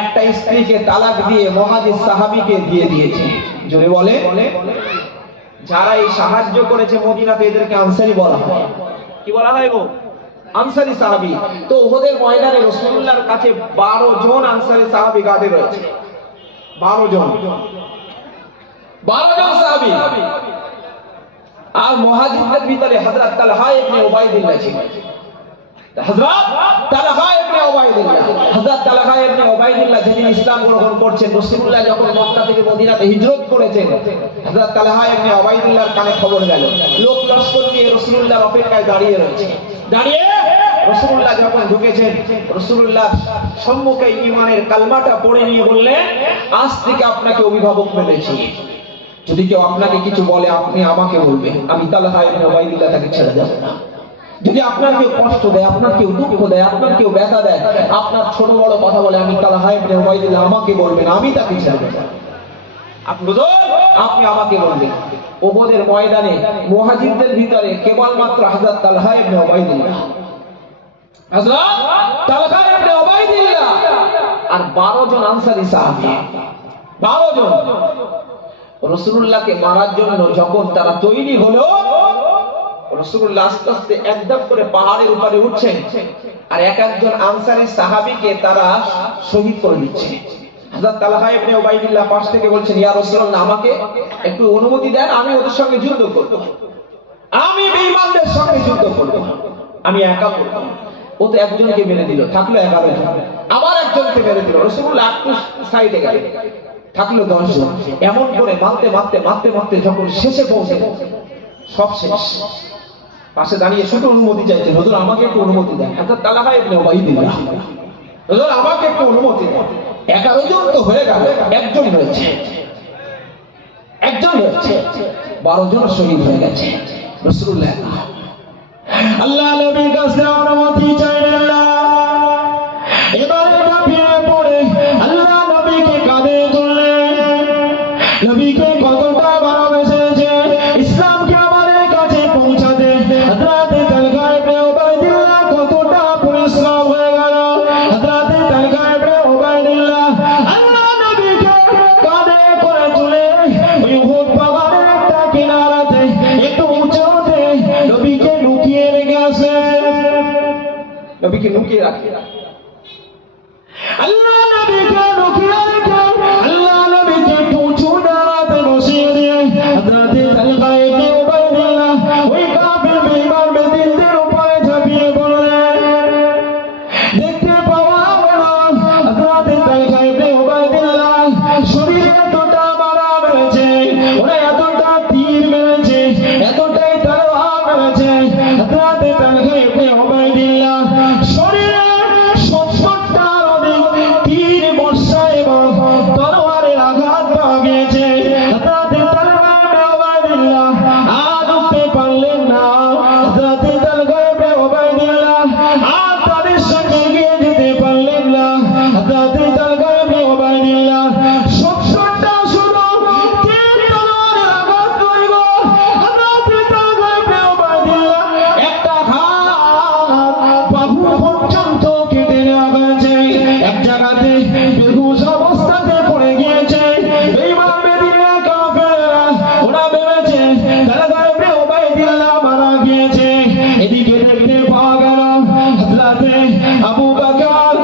একটা স্ত্রীকে তালাক দিয়ে মুহাজির সাহাবীকে দিয়ে দিয়েছে। জোরে বলে, যারা এই সাহায্য করেছে মদিনাতে এদেরকে আনসারী বলা হয়। কি বলা হয় গো? আনসারী সাহাবী। তো উহুদের ময়দানে রাসূলুল্লাহর কাছে 12 জন আনসারী সাহাবী গার্ডে রয়েছে। 12 জন সাহাবী। আর মুহাজিরদের ভিতরে হযরত তালহা ইবনে উবাইদুল্লাহ ছিলেন। হযরত তালহা ইবনে উবাইদুল্লাহ যেদিন ইসলাম গ্রহণ করছেন, রাসূলুল্লাহ যখন মক্কা থেকে মদিনাতে হিজরত করেছেন, হযরত তালহা ইবনে উবাইদুল্লাহর কানে খবর গেল। লোক লস্কর নিয়ে রাসূলুল্লাহর অপেক্ষায় দাঁড়িয়ে রয়েছে। দাঁড়িয়ে রাসূলুল্লাহ যখন ঢুকেছেন, রাসূলুল্লাহ সম্মুখে ঈমানের কালমাটা পড়ে নিয়ে বললেন, আজ থেকে আপনাকে অভিভাবক পেয়েছি। যদি কেউ আপনাকে কিছু বলে আপনি আমাকে বলবেন, আমি তালহা ইবনে উবাইদুল্লাহ তাকে ছেড়ে যাব না। যদি আপনার কেউ কষ্ট দেয়, আপনার কেউ দুঃখ দেয়, আপনার কেউ ব্যথা দেয়, আপনার ছোট বড় কথা বলে, আমি তালহা ইবনে উবাইদুল্লাহ আমাকে বলবেন, আমি তাকে ছেড়ে দেব। আপনি আমাকে বলবেন। উহুদের ময়দানে মুহাজিরদের ভিতরে কেবলমাত্র হযরত তালহা ইবনে উবাইদুল্লাহ আর 12 জন আনসারী সাহাবী। 12 জন রাসূলুল্লাহকে মারার জন্য যখন তারা তৈরি হলো, রাসূলুল্লাহ আস্তে আস্তে একদম করে পাহাড়ের উপরে উঠছেন, আর একজন আনসারী সাহাবীকে তারা শহীদ করে দিচ্ছে। হযরত তালহা ইবনে উবাইদুল্লাহ পাশ থেকে বলছেন, ইয়া রাসূলুল্লাহ, আমাকে একটু অনুমতি দেন, আমি ওদের সঙ্গে যুদ্ধ করব। আমি বেঈমানদের সঙ্গে যুদ্ধ করব, আমি একা করব। ও তো একজনকে মেরে দিল, থাকলো 11 জন। আবার একজনকে মেরে দিল, রাসূলুল্লাহ একটু সাইডে গেলেন, থাকলো 10 জন। এমন করে মারতে যখন শেষে পৌঁছলেন, সব শেষ, পাশে দাঁড়িয়ে শুধু অনুমতি চাইছেন, হুজুর আমাকে একটু অনুমতি দেন। হযরত তালহা ইবনে উবাইদুল্লাহ, হুজুর আমাকে একটু অনুমতি দেন। 11 জন তো হয়ে গেল, একজন রয়েছে, 12 জন শহীদ হয়ে গেছে। রাসূলুল্লাহ আল্লাহ নবীর কাছে অনুমতি চাইলেন না। এবারে কাফিরে পড়ে আল্লাহ নবীকে কাঁধে তুললেন। নবীকে কতটা ভালোবেসেছে, ইসলামকে আমাদের কাছে পৌঁছাতে হযরত তালহা ইবনে উবাইদুল্লাহ কতটা পরিশ্রম হয়ে গেল। হযরত তালহা ইবনে উবাইদুল্লাহ আল্লাহ নবীকে কাঁধে করে তুলে ওই উহুদ পাহাড়ের একটা কিনারাতে একটু উঁচুতে নবীকে লুকিয়ে রেখে আসে। নবীকে লুকিয়ে রাখে, আল্লাহ নবীকে লুকিয়ে রেখে আল্লাহ নবীকে একটু উঁচু দাঁড়াতে বসিয়ে দিয়ে হযরত তালহা ইবনে উবাইদুল্লাহ ওই কাফির বেঈমান বেদিনদের উপরে ঝাঁপিয়ে পড়লেন। দেখতে পাওয়া গেল হযরত তালহা ইবনে উবাইদুল্লাহ শরীরে এতটা মারা মেরেছে, ওরা এতটা তীর মেরেছে, এতটাই তলোয়ার মেরেছে, হযরত তালহা ইবনে উবাইদুল্লাহ শরীরে 70টার অধিক তীর, বর্ষা এবং তলোয়ারের আঘাত পাওয়া গিয়েছে। হযরত তালহা ইবনে উবাইদুল্লাহ আর উঠতে পারলেন না। হযরত তালহা ইবনে উবাইদুল্লাহ আর তাদের সঙ্গে এগিয়ে যেতে পারলেন না। হযরত তালহা ইবনে উবাইদুল্লাহ 70টা শুধু তীর তলোয়ারের আঘাত করিব। হযরত তালহা ইবনে উবাইদুল্লাহ একটা হাত বাহু পর্যন্ত কেটে নেওয়া হয়েছে, এক জায়গাতে বেহুশ অবস্থাতে পড়ে গিয়েছে। বেঈমান বেদিনের কাফেররা ওরা ভেবেছে তালহা ইবনে উবাইদুল্লাহ মারা গিয়েছে। এদিকে দেখতে পাওয়া গেল হযরতে আবু বকর,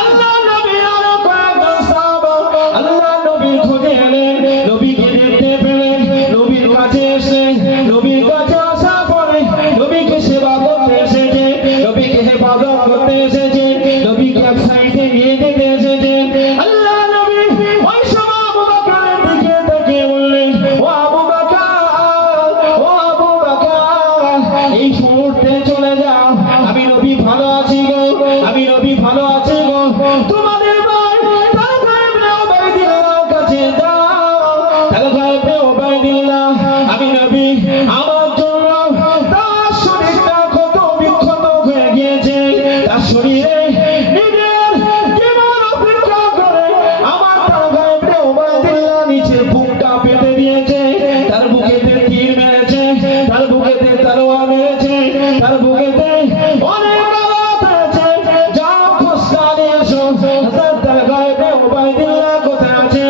আল্লাহ নবীর আরো কয়েকজন সাহাবা আল্লাহ নবীর খোঁজে এলেন। নবীকে দেখতে পেলেন, নবীর কাছে এসে নবীর কাছে আসা পরে নবীকে সেবা করতে এসেছে, নবীকে হেফাজত করতে এসেছে, নবীকে এক সাইডে নিয়ে যেতে এসেছে। আল্লাহ নবী ওই সময় আবু বকরের দিকে তাকিয়ে বললেন, ও আবু বকর, এই বুকেতে তলোয়ার মেরেছে, তার বুকেতে অনেক আঘাত হয়েছে। যা ফুসকা নিয়ে এসো। হযরত তালহা ইবনে উবাইদুল্লাহ কোথায় আছে?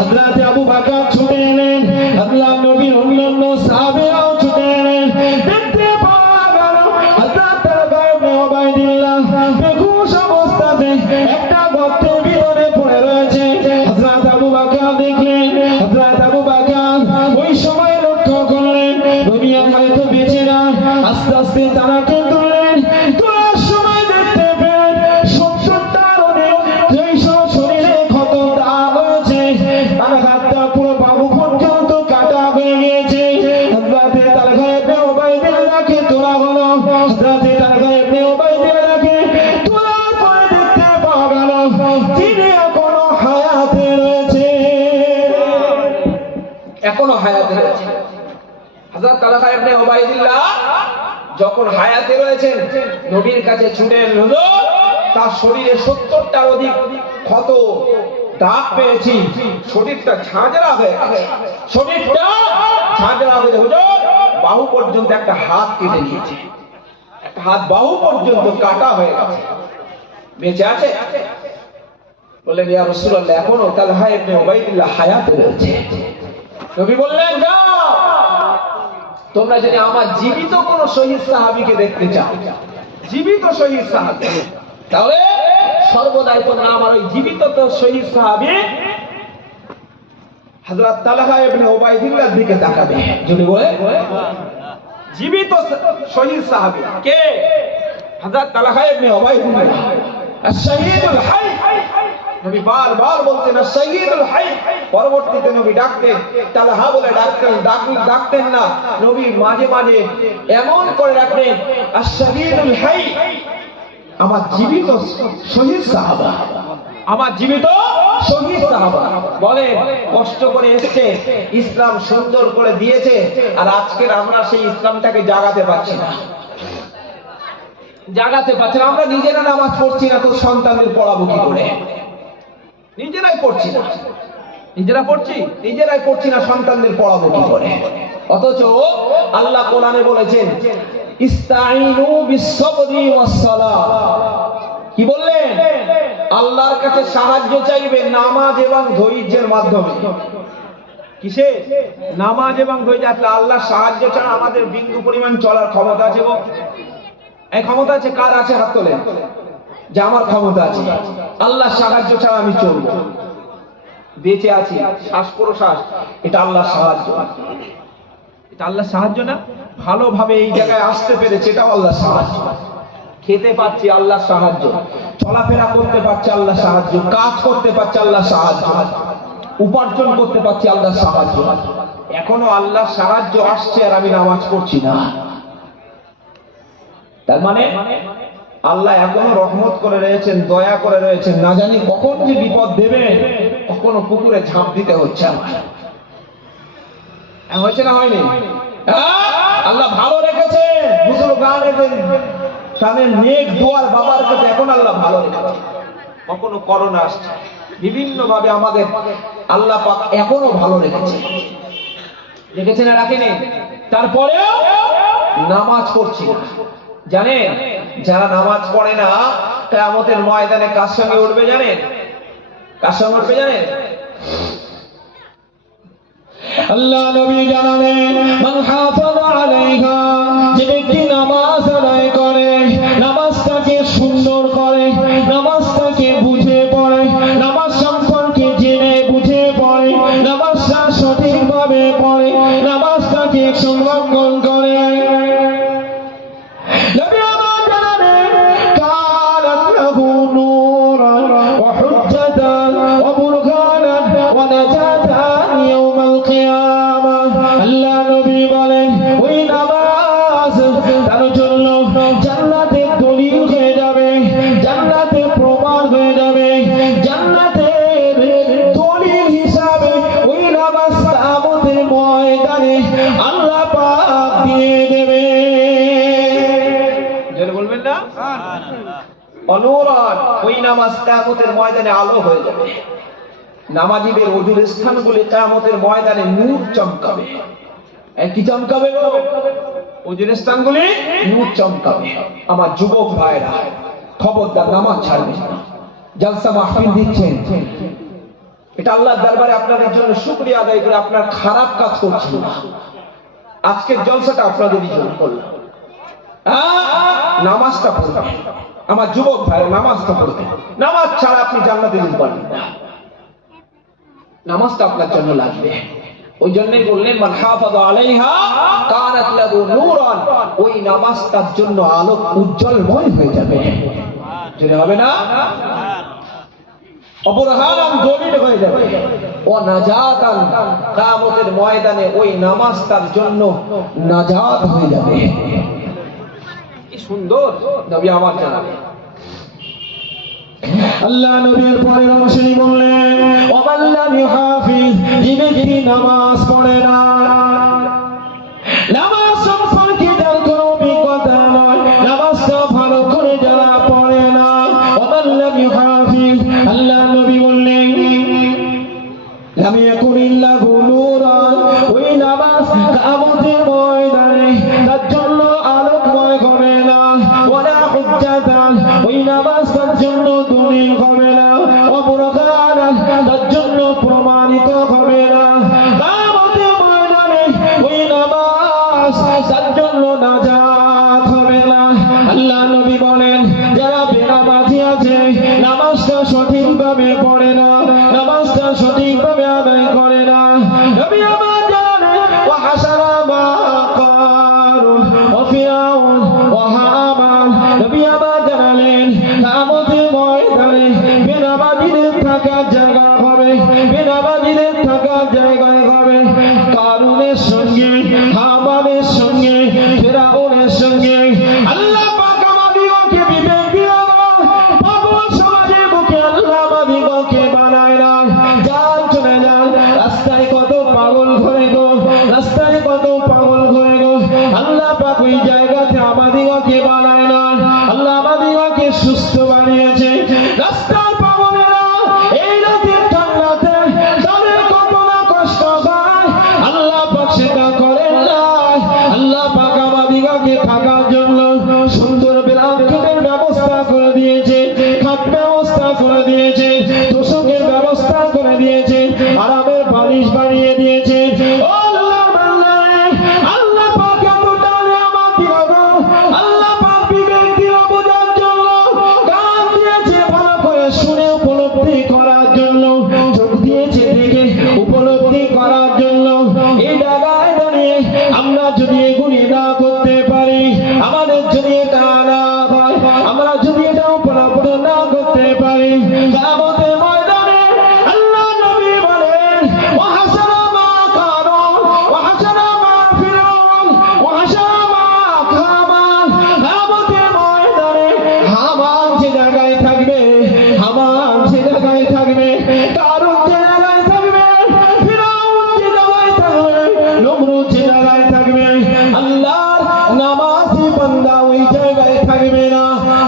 হযরত আবু বকর ছুটে এলেন, আল্লাহর নবীর অন্যান্য সাহাবীরাও ছুটে এলেন। দেখতে পাওয়া গেল হযরত তালহা ইবনে উবাইদুল্লাহ বেহুশ অবস্থাতে একটা গর্তের ভিতরে পড়ে রয়েছে। হযরত আবু বকর দেখলেন, হযরত আবু বকর ওই সময় লক্ষ্য করলেন নবী হয়তো বেঁচে না। আস্তে আস্তে তারাকে তুললেন, তোলার সময় দেখতে পেলেন 70টার অনেক যেই সব শরীরে ক্ষত দাগ হয়েছে, তার হাতটা পুরো বাহু পর্যন্ত কাটা হয়ে গিয়েছে। হযরত তালহা ইবনে উবাইদুল্লাহকে তোলা হলো। হযরত তালহা ইবনে উবাইদুল্লাহকে তোলার পরে দেখতে পাওয়া গেল তিনি এখনো হায়াতে রয়েছে। এখনো হায়াতে রয়েছে। হযরত তালহা ইবনে উবাইদুল্লাহ যখন হায়াতে রয়েছেন, নবীর কাছে ছুটে এলেন, হুজুর তার শরীরে 70টার অধিক ক্ষত দাগ পেয়েছি, শরীরটা ঝাঁঝরা হয়ে গেছে, শরীরটা ঝাঁঝরা হয়ে গেছে। হুজুর বাহু পর্যন্ত একটা হাত কেটে নিয়েছে, একটা হাত বাহু পর্যন্ত কাটা হয়ে গেছে, বেঁচে আছে? বললেন, ইয়া রাসূলুল্লাহ, এখনো তালহা ইবনে উবাইদুল্লাহ হায়াতে রয়েছে। নবী বললেন, যাও তোমরা যদি আমার জীবিত কোন শহীদ সাহাবীকে দেখতে চাও, জীবিত শহীদ সাহাবী, তাহলে সর্বদাই তোমরা আমার ওই জীবিত তো শহীদ সাহাবী হযরত তালহা ইবনে উবাইদুল্লাহর দিকে তাকাবে। যদি বলে জীবিত শহীদ সাহাবী কে? হযরত তালহা ইবনে উবাইদুল্লাহ আশ-শাহীদুল হাই। নবী বারবার বলতেন আশ-শাহীদুল হাই। পরবর্তীতে নবী ডাকতেন তালহা বলে ডাকতেন না, নবী মাঝে মাঝে এমন করে রাখতেন আশ-শাহীদুল হাই, আমার জীবিত শহীদ সাহাবা, আমার জীবিত শহীদ সাহাবা। বলে কষ্ট করে এসেছে, ইসলাম সুন্দর করে দিয়েছে, আর আজকের আমরা সেই ইসলামটাকে জাগাতে পারছি না, জাগাতে পারছি না। আমরা নিজেরা নামাজ পড়ছি না, তো সন্তানদের পড়াবো কি করে? নিজেরাই পড়ছি না, নিজেরাই পড়ছি না, সন্তানদের পড়াবো কি করে? অথচ আল্লাহ কোরআনে বলেছেন ইস্তাঈনু বিস-সাবরি ওয়াস-সালাহ। কি বললেন? আল্লাহর কাছে সাহায্য চাইবে নামাজ এবং ধৈর্যের মাধ্যমে। কিসে? নামাজ এবং ধৈর্য। আসলে আল্লাহর সাহায্য ছাড়া আমাদের বিন্দু পরিমাণ চলার ক্ষমতা আছে গো? এই ক্ষমতা আছে? কার আছে? হাত তোলেন যে আমার ক্ষমতা আছে। আল্লাহর সাহায্য ছাড়া আমি চলবো, বেঁচে আছি, শ্বাস প্রশ্বাস, এটা আল্লাহর সাহায্য। এটা আল্লাহর সাহায্য না? ভালোভাবে এই জায়গায় আসতে পেরেছে, এটাও আল্লাহর সাহায্য। খেতে পাচ্ছি, আল্লাহর সাহায্য। চলাফেরা করতে পারছি, আল্লাহর সাহায্য। কাজ করতে পারছি, আল্লাহর সাহায্য। উপার্জন করতে পারছি, আল্লাহর সাহায্য। এখনো আল্লাহর সাহায্য আসছে আর আমি নামাজ পড়ছি না, তার মানে আল্লাহ এখনো রহমত করে রয়েছেন, দয়া করে রয়েছেন। না জানি কখন যে বিপদ দেবে, কখনো পুকুরে ঝাঁপ দিতে হচ্ছে আমার। হয়েছে না হয়নি? আল্লাহ ভালো রেখেছে, মুসলমান তাদের নেক দুয়ার বাবার কাছে এখন আল্লাহ ভালো রেখেছে। কখনো করোনা আসছে, বিভিন্ন ভাবে আমাদের আল্লাহ পাক এখনো ভালো রেখেছে, রেখেছে না রাখেনি? তারপরেও নামাজ পড়ছি না। জানেন, যারা নামাজ পড়ে না কিয়ামতের ময়দানে কার সঙ্গে উঠবে জানেন? কার সঙ্গে উঠবে জানেন? আল্লাহ নবী জানালেন মান হাফাযা আলাইহা, যে ব্যক্তি নামাজ আদায় করে, নামাজটাকে সুন্দর করে, নামাজটাকে বুঝে পড়ে, নামাজ সম্পর্কে জেনে বুঝে পড়ে, নামাজটা সঠিকভাবে পড়ে, নামাজটাকে সংরক্ষণ করে। নবী আমার জানালেন কানাত লাহু নূরান ওয়া হুজ্জাতান ওয়া বুরহানান ওয়া নাজাতান ইয়াউমাল কিয়ামাহ। আল্লাহ নবী বলেন ওই নামাজ তার জন্য জান্নাতের দলিল হয়ে যাবে, জান্নাতের প্রমাণ হয়ে যাবে, জান্নাতের দলিল হিসাবে ওই নামাজ কিয়ামতের ময়দানে আল্লাহ পাক দিয়ে দেবে। বলবেন না? অনুরান, ওই নামাজ কিয়ামতের ময়দানে আলো হয়ে যাবে। নামাজীদের ওজুর স্থানগুলি কিয়ামতের ময়দানে নূর চমকাবে। কি চমকাবে গো? ওজুর স্থানগুলি নূর চমকাবে। আমার যুবক ভাইরা খবরদার নামাজ ছাড়বেন না। জলসা মাহফিল দিচ্ছেন, এটা আল্লাহর দরবারে আপনাদের জন্য শুকরিয়া আদায় করে আপনার খারাপ কাজ করছেন না। আজকের জলসাটা আপনাদেরই জন্য করলাম। নামাজটা পড়বেন আমার যুবক ভাইরা, নামাজটা পড়বেন। নামাজ ছাড়া আপনি জান্নাতে যেতে পারবেন না। নামাজটা আপনার জন্য লাগবে। ওই জন্যই বললেন মান হাফাযা আলাইহা কানাত লাহু নূরান, ওই নামাজটার জন্য আলোক উজ্জ্বলময় হয়ে যাবে। যেটা হবে না অবরহানান দলিল হয়ে যাবে। ও নাজাতান, কিয়ামতের ময়দানে ওই নামাজটার জন্য নাজাত হয়ে যাবে। কি সুন্দর নবী আমার জানাবেন। আল্লাহ নবীর পরের অংশে বললেন ওমান লাম ইউহাফিজ, যে ব্যক্তি নামাজ পড়ে না, নামাজ সম্পর্কে যার কোনো অভিজ্ঞতা নয়, নামাজটা ভালো করে যারা পড়ে না, ওমান লাম ইউহাফিজ, আল্লাহ নবী বললেন লাম ইয়াকুনিল্লাহু নূরান, ওই নামাজ কিয়ামতের ময়দানে তার জন্য আলোকময় হবে না, ওয়ালা হুজ্জাতান, ওই নামাজ তার জন্য দলিল হবে না, অবরকানান, তার জন্য প্রমাণিত হবে না। কিয়ামতের ময়দানে ওই নামাজ তার জন্য নাজাত হবে না। আল্লাহ নবী বলেন যারা বেনামাজি আছে, নামাজটা সঠিকভাবে পড়ে না, নামাজটা সঠিকভাবে আদায় করে না, নবী আমার জানেন ওয়া হাসারা মা কারুন ওয়া ফিরাউন ওয়া হামান, নবী আমার জানালেন কিয়ামতের ময়দানে বেনামাজিদের থাকার জায়গা হবে, বেনামাজিদের থাকার জায়গায় হবে কারুনের সঙ্গে, হামানের সঙ্গে, ফিরাউনের সঙ্গে। আল্লাহ পাক আমাদিগকে বিবেক দিও, পাগল সমাজের বুকে আল্লাহ আমাদিগকে বানায় না। যান চলে যান, রাস্তায় কত পাগল ঘরে গো, রাস্তায় কত পাগল ঘরে গো, আল্লাহ পাক ওই জায়গাতে আমাদিগকে বানায় না। আল্লাহ আমাদিগকে সুস্থ বানিয়েছে। রাস্তার পাগলেরা এই রাতের ঠান্ডাতে তাদের কত না কষ্ট হয়, আল্লাহ পাক সেটা করেন না। আল্লাহ পাক আমাদিগকে থাকার জন্য সুন্দর ব্ল্যাঙ্কেটের ব্যবস্থা করে দিয়েছে, খাট ব্যবস্থা করে দিয়েছে, তোষকের ব্যবস্থা করে দিয়েছে, আরামের বালিশ বানিয়ে দিয়েছে। ও আল্লাহর বান্দা, আল্লাহ পাক এতটা নিয়ামত দিল গো, আল্লাহ পাক বিবেক দিল বোঝার জন্য, কান দিয়েছে ভালো করে শুনে উপলব্ধি করার জন্য, চোখ দিয়েছে দেখে উপলব্ধি করার জন্য। এই জায়গায় দাঁড়িয়ে আমরা যদি এগুলি না করতে পারি, আমাদের যদি এটা না হয়, আমরা যদি এটা উপলব্ধ না করতে পারি, কিয়ামতের ময়দানে আল্লাহ নবী বলেন ওয়া হাসারা মা কারুন ওয়া হাসারা মা ফিরাউন ওয়া হাসারা মা হামান, কিয়ামতের ময়দানে হামান যে জায়গায় থাকবে, হামান যে জায়গায় থাকবে, কারুন যে জায়গায় থাকবে, ফিরাউন যে জায়গায় থাকবে, নমরুদ যে জায়গায় থাকবে, আল্লাহর নামাজি বান্দা ওই জায়গায় থাকবে না।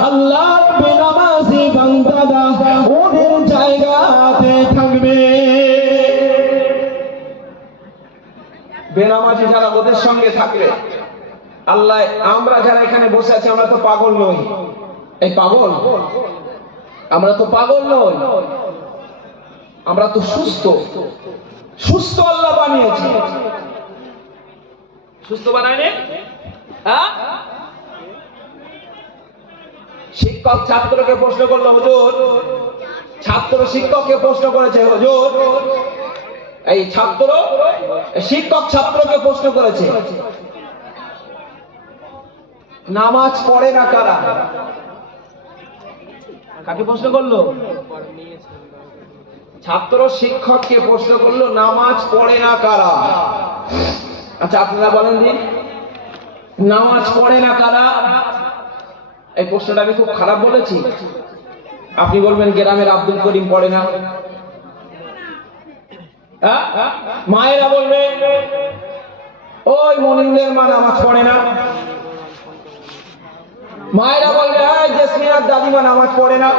আল্লাহর বেনামাজি বান্দারা ওদের জায়গাতে থাকবে। বেনামাজি যারা ওদের সঙ্গে থাকলে আল্লাহ, আমরা যারা এখানে বসে আছি আমরা তো পাগল নই। এই পাগল? আমরা তো পাগল নই, আমরা তো সুস্থ। সুস্থ আল্লাহ বানিয়েছে, সুস্থ বানায়নি? হ্যাঁ? শিক্ষক ছাত্রকে প্রশ্ন করলো হুজুর, ছাত্র শিক্ষককে প্রশ্ন করেছে হুজুর, এই ছাত্র শিক্ষক ছাত্রকে প্রশ্ন করেছে নামাজ পড়ে না কারা? কাকে প্রশ্ন করলো? ছাত্র শিক্ষককে প্রশ্ন করলো নামাজ পড়ে না কারা? আচ্ছা আপনারা বলেন দিন, নামাজ পড়ে না কারা? এই প্রশ্নটা আমি খুব খারাপ বলেছি? আপনি বলবেন গ্রামের আব্দুল করিম পড়ে না, মায়েরা বলবে ওই মনিরুলের মা নামাজ পড়ে না, মায়েরা বলবে জেসমিনার দাদিমা নামাজ পড়ে না,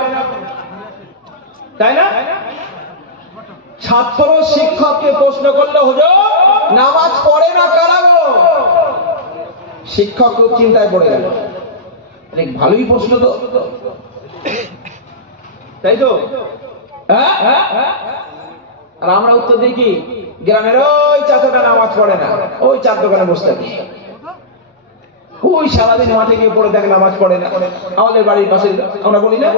তাই না? ছাত্র শিক্ষককে প্রশ্ন করলো হুজুর নামাজ পড়ে না কারা গো? শিক্ষক খুব চিন্তায় পড়ে গেল। অনেক ভালোই প্রশ্ন তো, তাই তো? আর আমরা উত্তর দিই কি, গ্রামের ওই চাচাটা নামাজ পড়ে না, ওই চার দোকানে বসে থাকে, ওই সারাদিন মাঠে গিয়ে পড়ে থাকে, নামাজ পড়ে না, আমাদের বাড়ির পাশে। আমরা বলি না?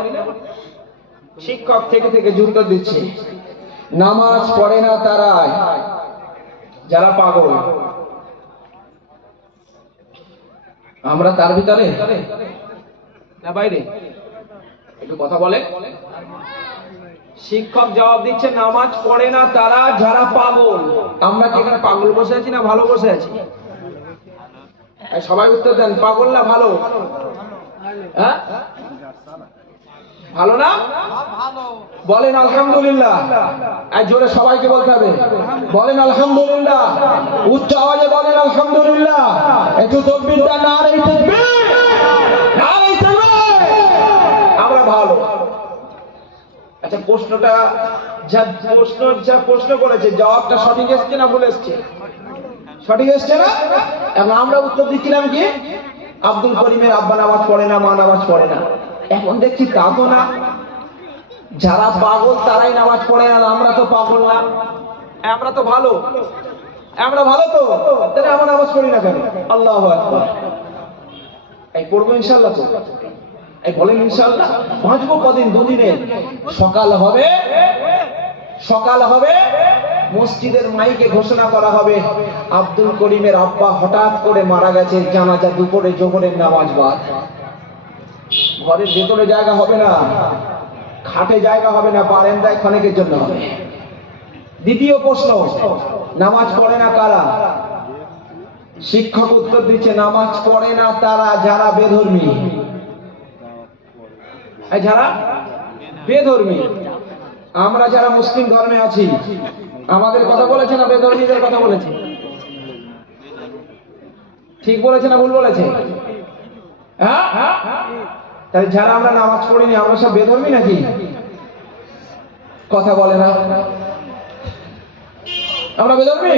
শিক্ষক থেকে থেকে উত্তর দিচ্ছে, নামাজ পড়ে না তারাই যারা পাগল। আমরা তার ভিতরে না বাইরে? একটু কথা বলে। শিক্ষক জবাব দিচ্ছে, নামাজ পড়ে না তারা যারা পাগল। আমরা কি এখানে পাগল বসে আছি না ভালো বসে আছি? সবাই উত্তর দেন, পাগল না ভালো? হ্যাঁ, ভালো না? বলেন আলহামদুলিল্লাহ। আর জোরে সবাইকে বলতে হবে, বলেন আলহামদুলিল্লাহ, উচ্চ আওয়াজে বলেন আলহামদুলিল্লাহ। একটু তাকবীর দেন, নারে তাকবীর, নারে তাকবীর। আমরা ভালো। আচ্ছা, প্রশ্নটা প্রশ্ন করেছে, জবাবটা সঠিক এসছে না ভুল এসছে? সঠিক এসছে না? এখন আমরা উত্তর দিচ্ছিলাম কি, আব্দুল করিমের আব্বা নামাজ পড়ে না, মা নামাজ পড়ে না। এখন দেখছি তা তো না, যারা পাগল তারাই নামাজ পড়ে না। আমরা তো পাগল না, আমরা তো ভালো, আমরা ভালো তো, তাহলে আমরা নামাজ পড়ি না কেন? আল্লাহু আকবার। এই পড়বো ইনশাআল্লাহ তো? এই বলেন ইনশাআল্লাহ। বাঁচবো কদিন? দুদিনের। সকাল হবে, সকাল হবে, মসজিদের মাইকে ঘোষণা করা হবে, আব্দুল করিমের আব্বা হঠাৎ করে মারা গেছে, জানাজা দুপুরে জোহরের নামাজ বাদ। ঘরের ভেতরে জায়গা হবে না, খাটে জায়গা হবে না, বারান্দায় খানেকের জন্য হবে। দ্বিতীয় প্রশ্ন, নামাজ পড়ে না কারা? শিক্ষক উত্তর দিচ্ছে, নামাজ পড়ে না তারা যারা বেধর্মী। যারা বেধর্মী, আমরা যারা মুসলিম ধর্মে আছি, আমাদের কথা বলেছে না বেধর্মীদের কথা বলেছে? ঠিক বলেছে না ভুল বলেছে? হ্যাঁ, তাহলে যারা আমরা নামাজ পড়িনি, আমরা সব বেধর্মী নাকি? কথা বলে না। আমরা বেধর্মী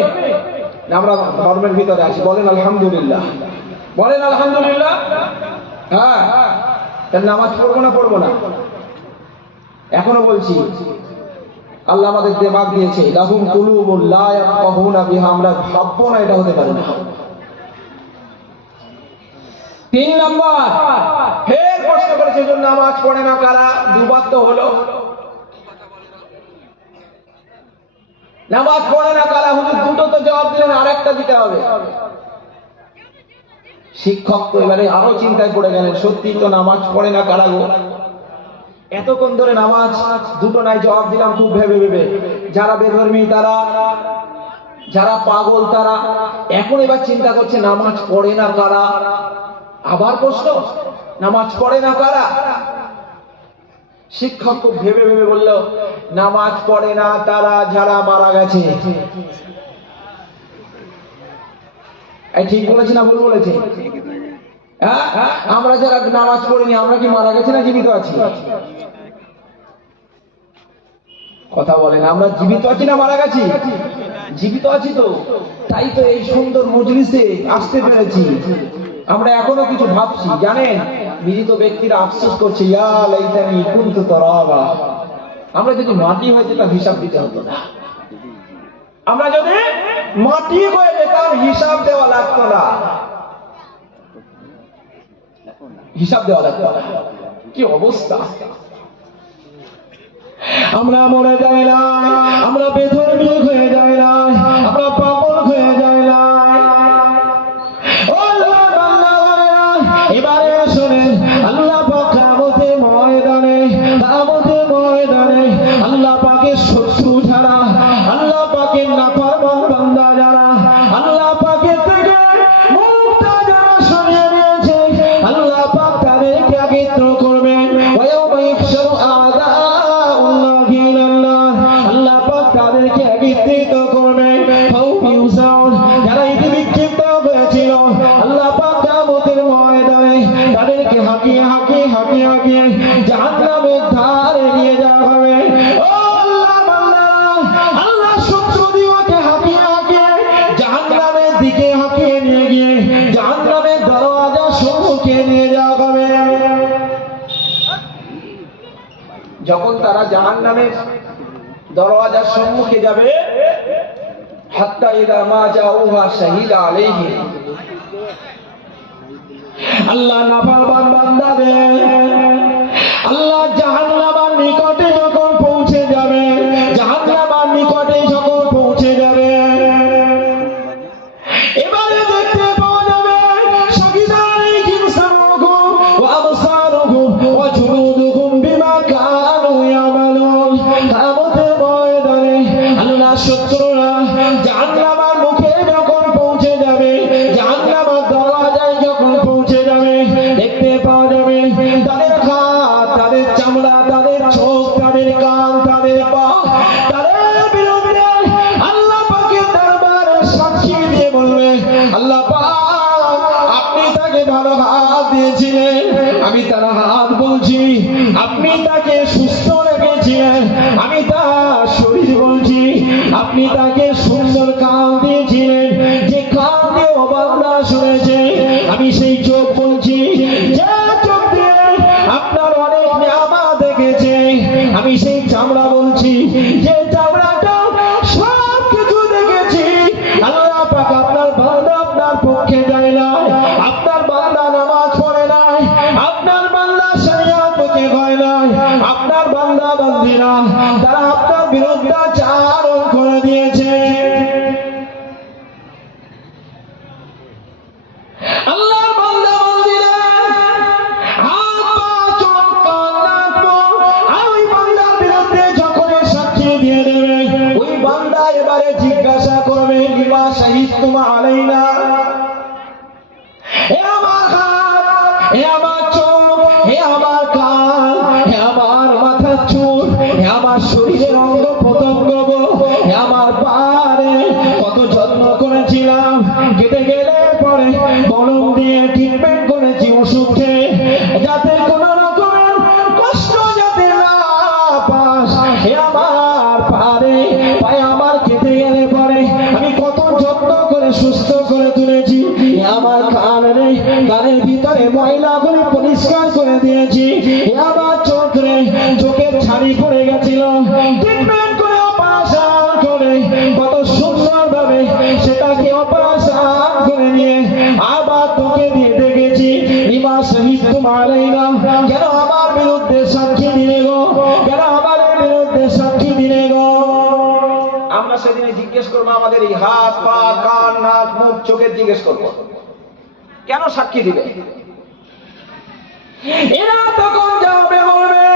না, আমরা ধর্মের ভিতরে আছি। বলেন আলহামদুলিল্লাহ, বলেন আলহামদুলিল্লাহ। হ্যাঁ, তাহলে নামাজ পড়বো না পড়বো না? এখনো বলছি, আল্লাহ আমাদের দিমাগ দিয়েছে, লাহুম কুলুবুন লা ইয়াফকাহুনা বিহা। আমরা ভাববো না এটা হতে পারে না। 3 নাম্বার, ফের প্রশ্ন করেছে, যে নামাজ পড়ে না কারা? দুবার তো হলো। নামাজ পড়ে না কারা? হুজুর দুটো তো জবাব দিলেন, আরেকটা দিতে হবে। শিক্ষক তো এবারে আরো চিন্তায় পড়ে গেলেন, সত্যি তো নামাজ পড়ে না কারা গো? এতক্ষণ ধরে নামাজ দুটো নাই জবাব দিলাম খুব ভেবে ভেবে, যারা বেধর্মী তারা, যারা পাগল তারা। এখন এবার চিন্তা করছে নামাজ পড়ে না কারা? আবার প্রশ্ন, নামাজ পড়ে না কারা? শিক্ষক খুব ভেবে ভেবে বলল, নামাজ পড়ে না তারা যারা মারা গেছে। এই ঠিক বলেছি না ভুল বলেছে? হ্যাঁ, আমরা যারা নামাজ পড়িনি, আমরা কি মারা গেছি না জীবিত আছি? কথা বলেন, আমরা জীবিত আছি না মারা গেছি? জীবিত আছি তো, তাই তো এই সুন্দর মজলিসে আসতে পেরেছি। আমরা এখনো কিছু ভাবছি, জানেন, মৃত ব্যক্তিরা আফসোস করছে, ইয়া লাইতানি কুনতু তুরাবা। আমরা যদি মাটি হয়ে যেতাম, হিসাব দিতে হতো না। আমরা যদি মাটি হয়ে যেতাম, হিসাব দেওয়া লাগতো না, হিসাব দেওয়া লাগতো না। কি অবস্থা! আমরা মরে যাই না, আমরা বেধর্মী হয়ে যাই না, আমরা পাগল হয়ে যাই না। এবারে শোনেন, আল্লাহ পাক কিয়ামতের ময়দানে, কিয়ামতের ময়দানে আল্লাহ পাকের শত্রু যারা, আল্লাহ পাকের নাফরমান বান্দা যারা, আল্লাহ পাকের থেকে মুখটা যারা সরিয়ে নিয়েছে, আল্লাহ পাক তাদেরকে একত্র করবে। ওয়ায়াউমা ইহশারু আ'দাউল্লাহি ইলাল্লাহ, আল্লাহ পাক তাদেরকে একত্রিত করবে। যারা ইতিবিক্ষিপ্ত হয়েছিল, আল্লাহ পাক কিয়ামতের ময়দানে যখন তারা জাহান্নামের দরওয়াজার সম্মুখে যাবে, হাত্তা ইদা মা জাউহা শাহিদা আলাইহিম, আল্লাহ নাফরমান বান্দাদের আল্লাহ জাহান্নামের নিকটে যখন পৌঁছে যাবে, জাহান্নামের নিকটে যখন পৌঁছে যাবে, এবারে দেখতে পাওয়া যাবে শাহিদা আলাইহিম সামউহুম ওয়া আবসারুহুম ওয়া জুলুদুহুম বিমা কানু ইয়ামালুন। কিয়ামতের ময়দানে আল্লাহ শত্রুরা জাহান্নামের মুখে যখন পৌঁছে যাবে, জাহান্নামের দরওয়াজায় যখন পৌঁছে যাবে, দেখতে পাওয়া যাবে তাদের হাত, তাদের চামড়া, তাদের চোখ, তাদের কান, তাদের পা, তাদের বিরুদ্ধে আল্লাহ পাকের দরবারে সাক্ষী দিয়ে বলবে, আল্লাহ পাক আপনি তাকে ভালো হাত দিয়েছিলেন, আমি তার হাত বলছি, আপনি তাকে সুস্থ রেখেছিলেন, আমি তার শরীর বলছি, আপনি তাকে সুন্দর কান দিয়েছিলেন, যে কান দিয়ে ও বান্দা শুনেছে, আমি সেই চোখ বলছি, যে চোখ দিয়ে আপনার অনেক নিয়ামত দেখেছে, আমি সেই চামড়া বলছি, যে চামড়াটা সব কিছু দেখেছি। আল্লাহ পাক আপনার বান্দা আপনার পক্ষে যায় না, আপনার বান্দা নামাজ পড়ে নাই, আপনার বান্দা শরিয়ত পক্ষে হয় না, আপনার বান্দা বান্দিরা তারা আপনার বিরুদ্ধাচারণ করে দিয়েছে। আল্লাহর বান্দা বান্দিরা হাত পা চোখ কান নাক মুখ আর ওই বান্দার বিরুদ্ধে যখন সাক্ষী দিয়ে দেবে, ওই বান্দা এবারে জিজ্ঞাসা করবে, লিমা শাহিদতুম আলাইনা, হে আমার হাত, হে আমার চোখ, হে আমার কান, হে আমার মাথার চুল, হে আমার শরীরের অঙ্গ প্রত্যঙ্গ, হে আমার পারে কত যত্ন করেছিলাম, কেটে গেলে পরে মলম দিয়ে ট্রিটমেন্ট করেছি, ওষুধ খেয়ে, যাতে কোনো রকমের কষ্ট যাতে না পাস। হে আমার পারে পায়ে আমার কেটে গেলে পরে আমি কত যত্ন করে সুস্থ করে তুলেছি। হে আমার কান রে, কানের ভিতরে ময়লাগুলি পরিষ্কার করে দিয়েছি। হে আমার চোখ রে, চোখের ছানি পড়ে গেছিল, ট্রিটমেন্ট করে অপারেশন করে কত সুন্দর ভাবে সেটাকে অপারেশন করে নিয়ে আবার তোকে দিয়ে দেখেছি। লিমা শাহিদতুম আলাইনা, কেন আমার বিরুদ্ধে সাক্ষী দিলে গো, কেন আমার বিরুদ্ধে সাক্ষী দিলে গো? আমরা সেদিনে জিজ্ঞেস করবো, আমাদের এই হাত পা কান নাক মুখ চোখের জিজ্ঞেস করবো, কেন সাক্ষী দিবে? এরা তখন যাবে বলবে,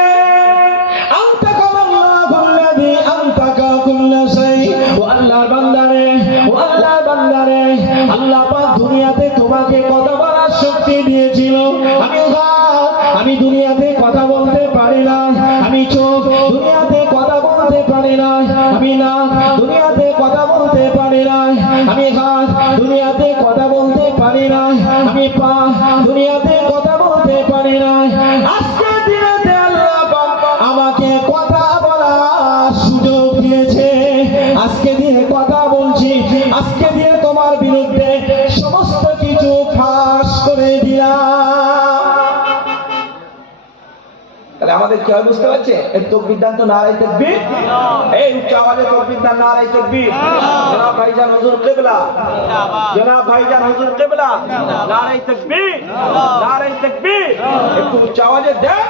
আনতাকাল্লাহুল্লাযী আনতাকা কুল্লা শাই, ও আল্লাহর বান্দারে, ও আল্লাহর বান্দারে, আল্লাহ পাক দুনিয়াতে তোমাকে কথা বলার শক্তি দিয়েছিল। আমি দুনিয়াতে কথা বলতে পারি না, আমি চোখ দুনিয়াতে কথা বলতে পারি না, আমি না দুনিয়াতে কথা বলতে পারি না, আমি হাত দুনিয়াতে কথা বলতে পারি না, আমি পা দুনিয়াতে কথা বলতে পারি না। আজকে দিনেতে আল্লাহ পাক আমাকে কথা বলার সুযোগ দিয়েছে, আজকে দিয়ে কথা বলছি, আজকে দিয়ে তোমার বিরুদ্ধে সমস্ত কিছু ফাঁস করে দিলাম। তাহলে আমাদের কি হয় বুঝতে পারছে? এই তাকবীর দান তো নারায়ে তাকবীর, এই উচ্চ আওয়াজে তাকবীর দান নারায়ে তাকবীর। জনাব ভাইজান হুজুর কিবলা, জনাব ভাইজান হুজুর কিবলা, নারায়ে তাকবীর, নারায়ে তাকবীর, একটু উচ্চ আওয়াজে দেন।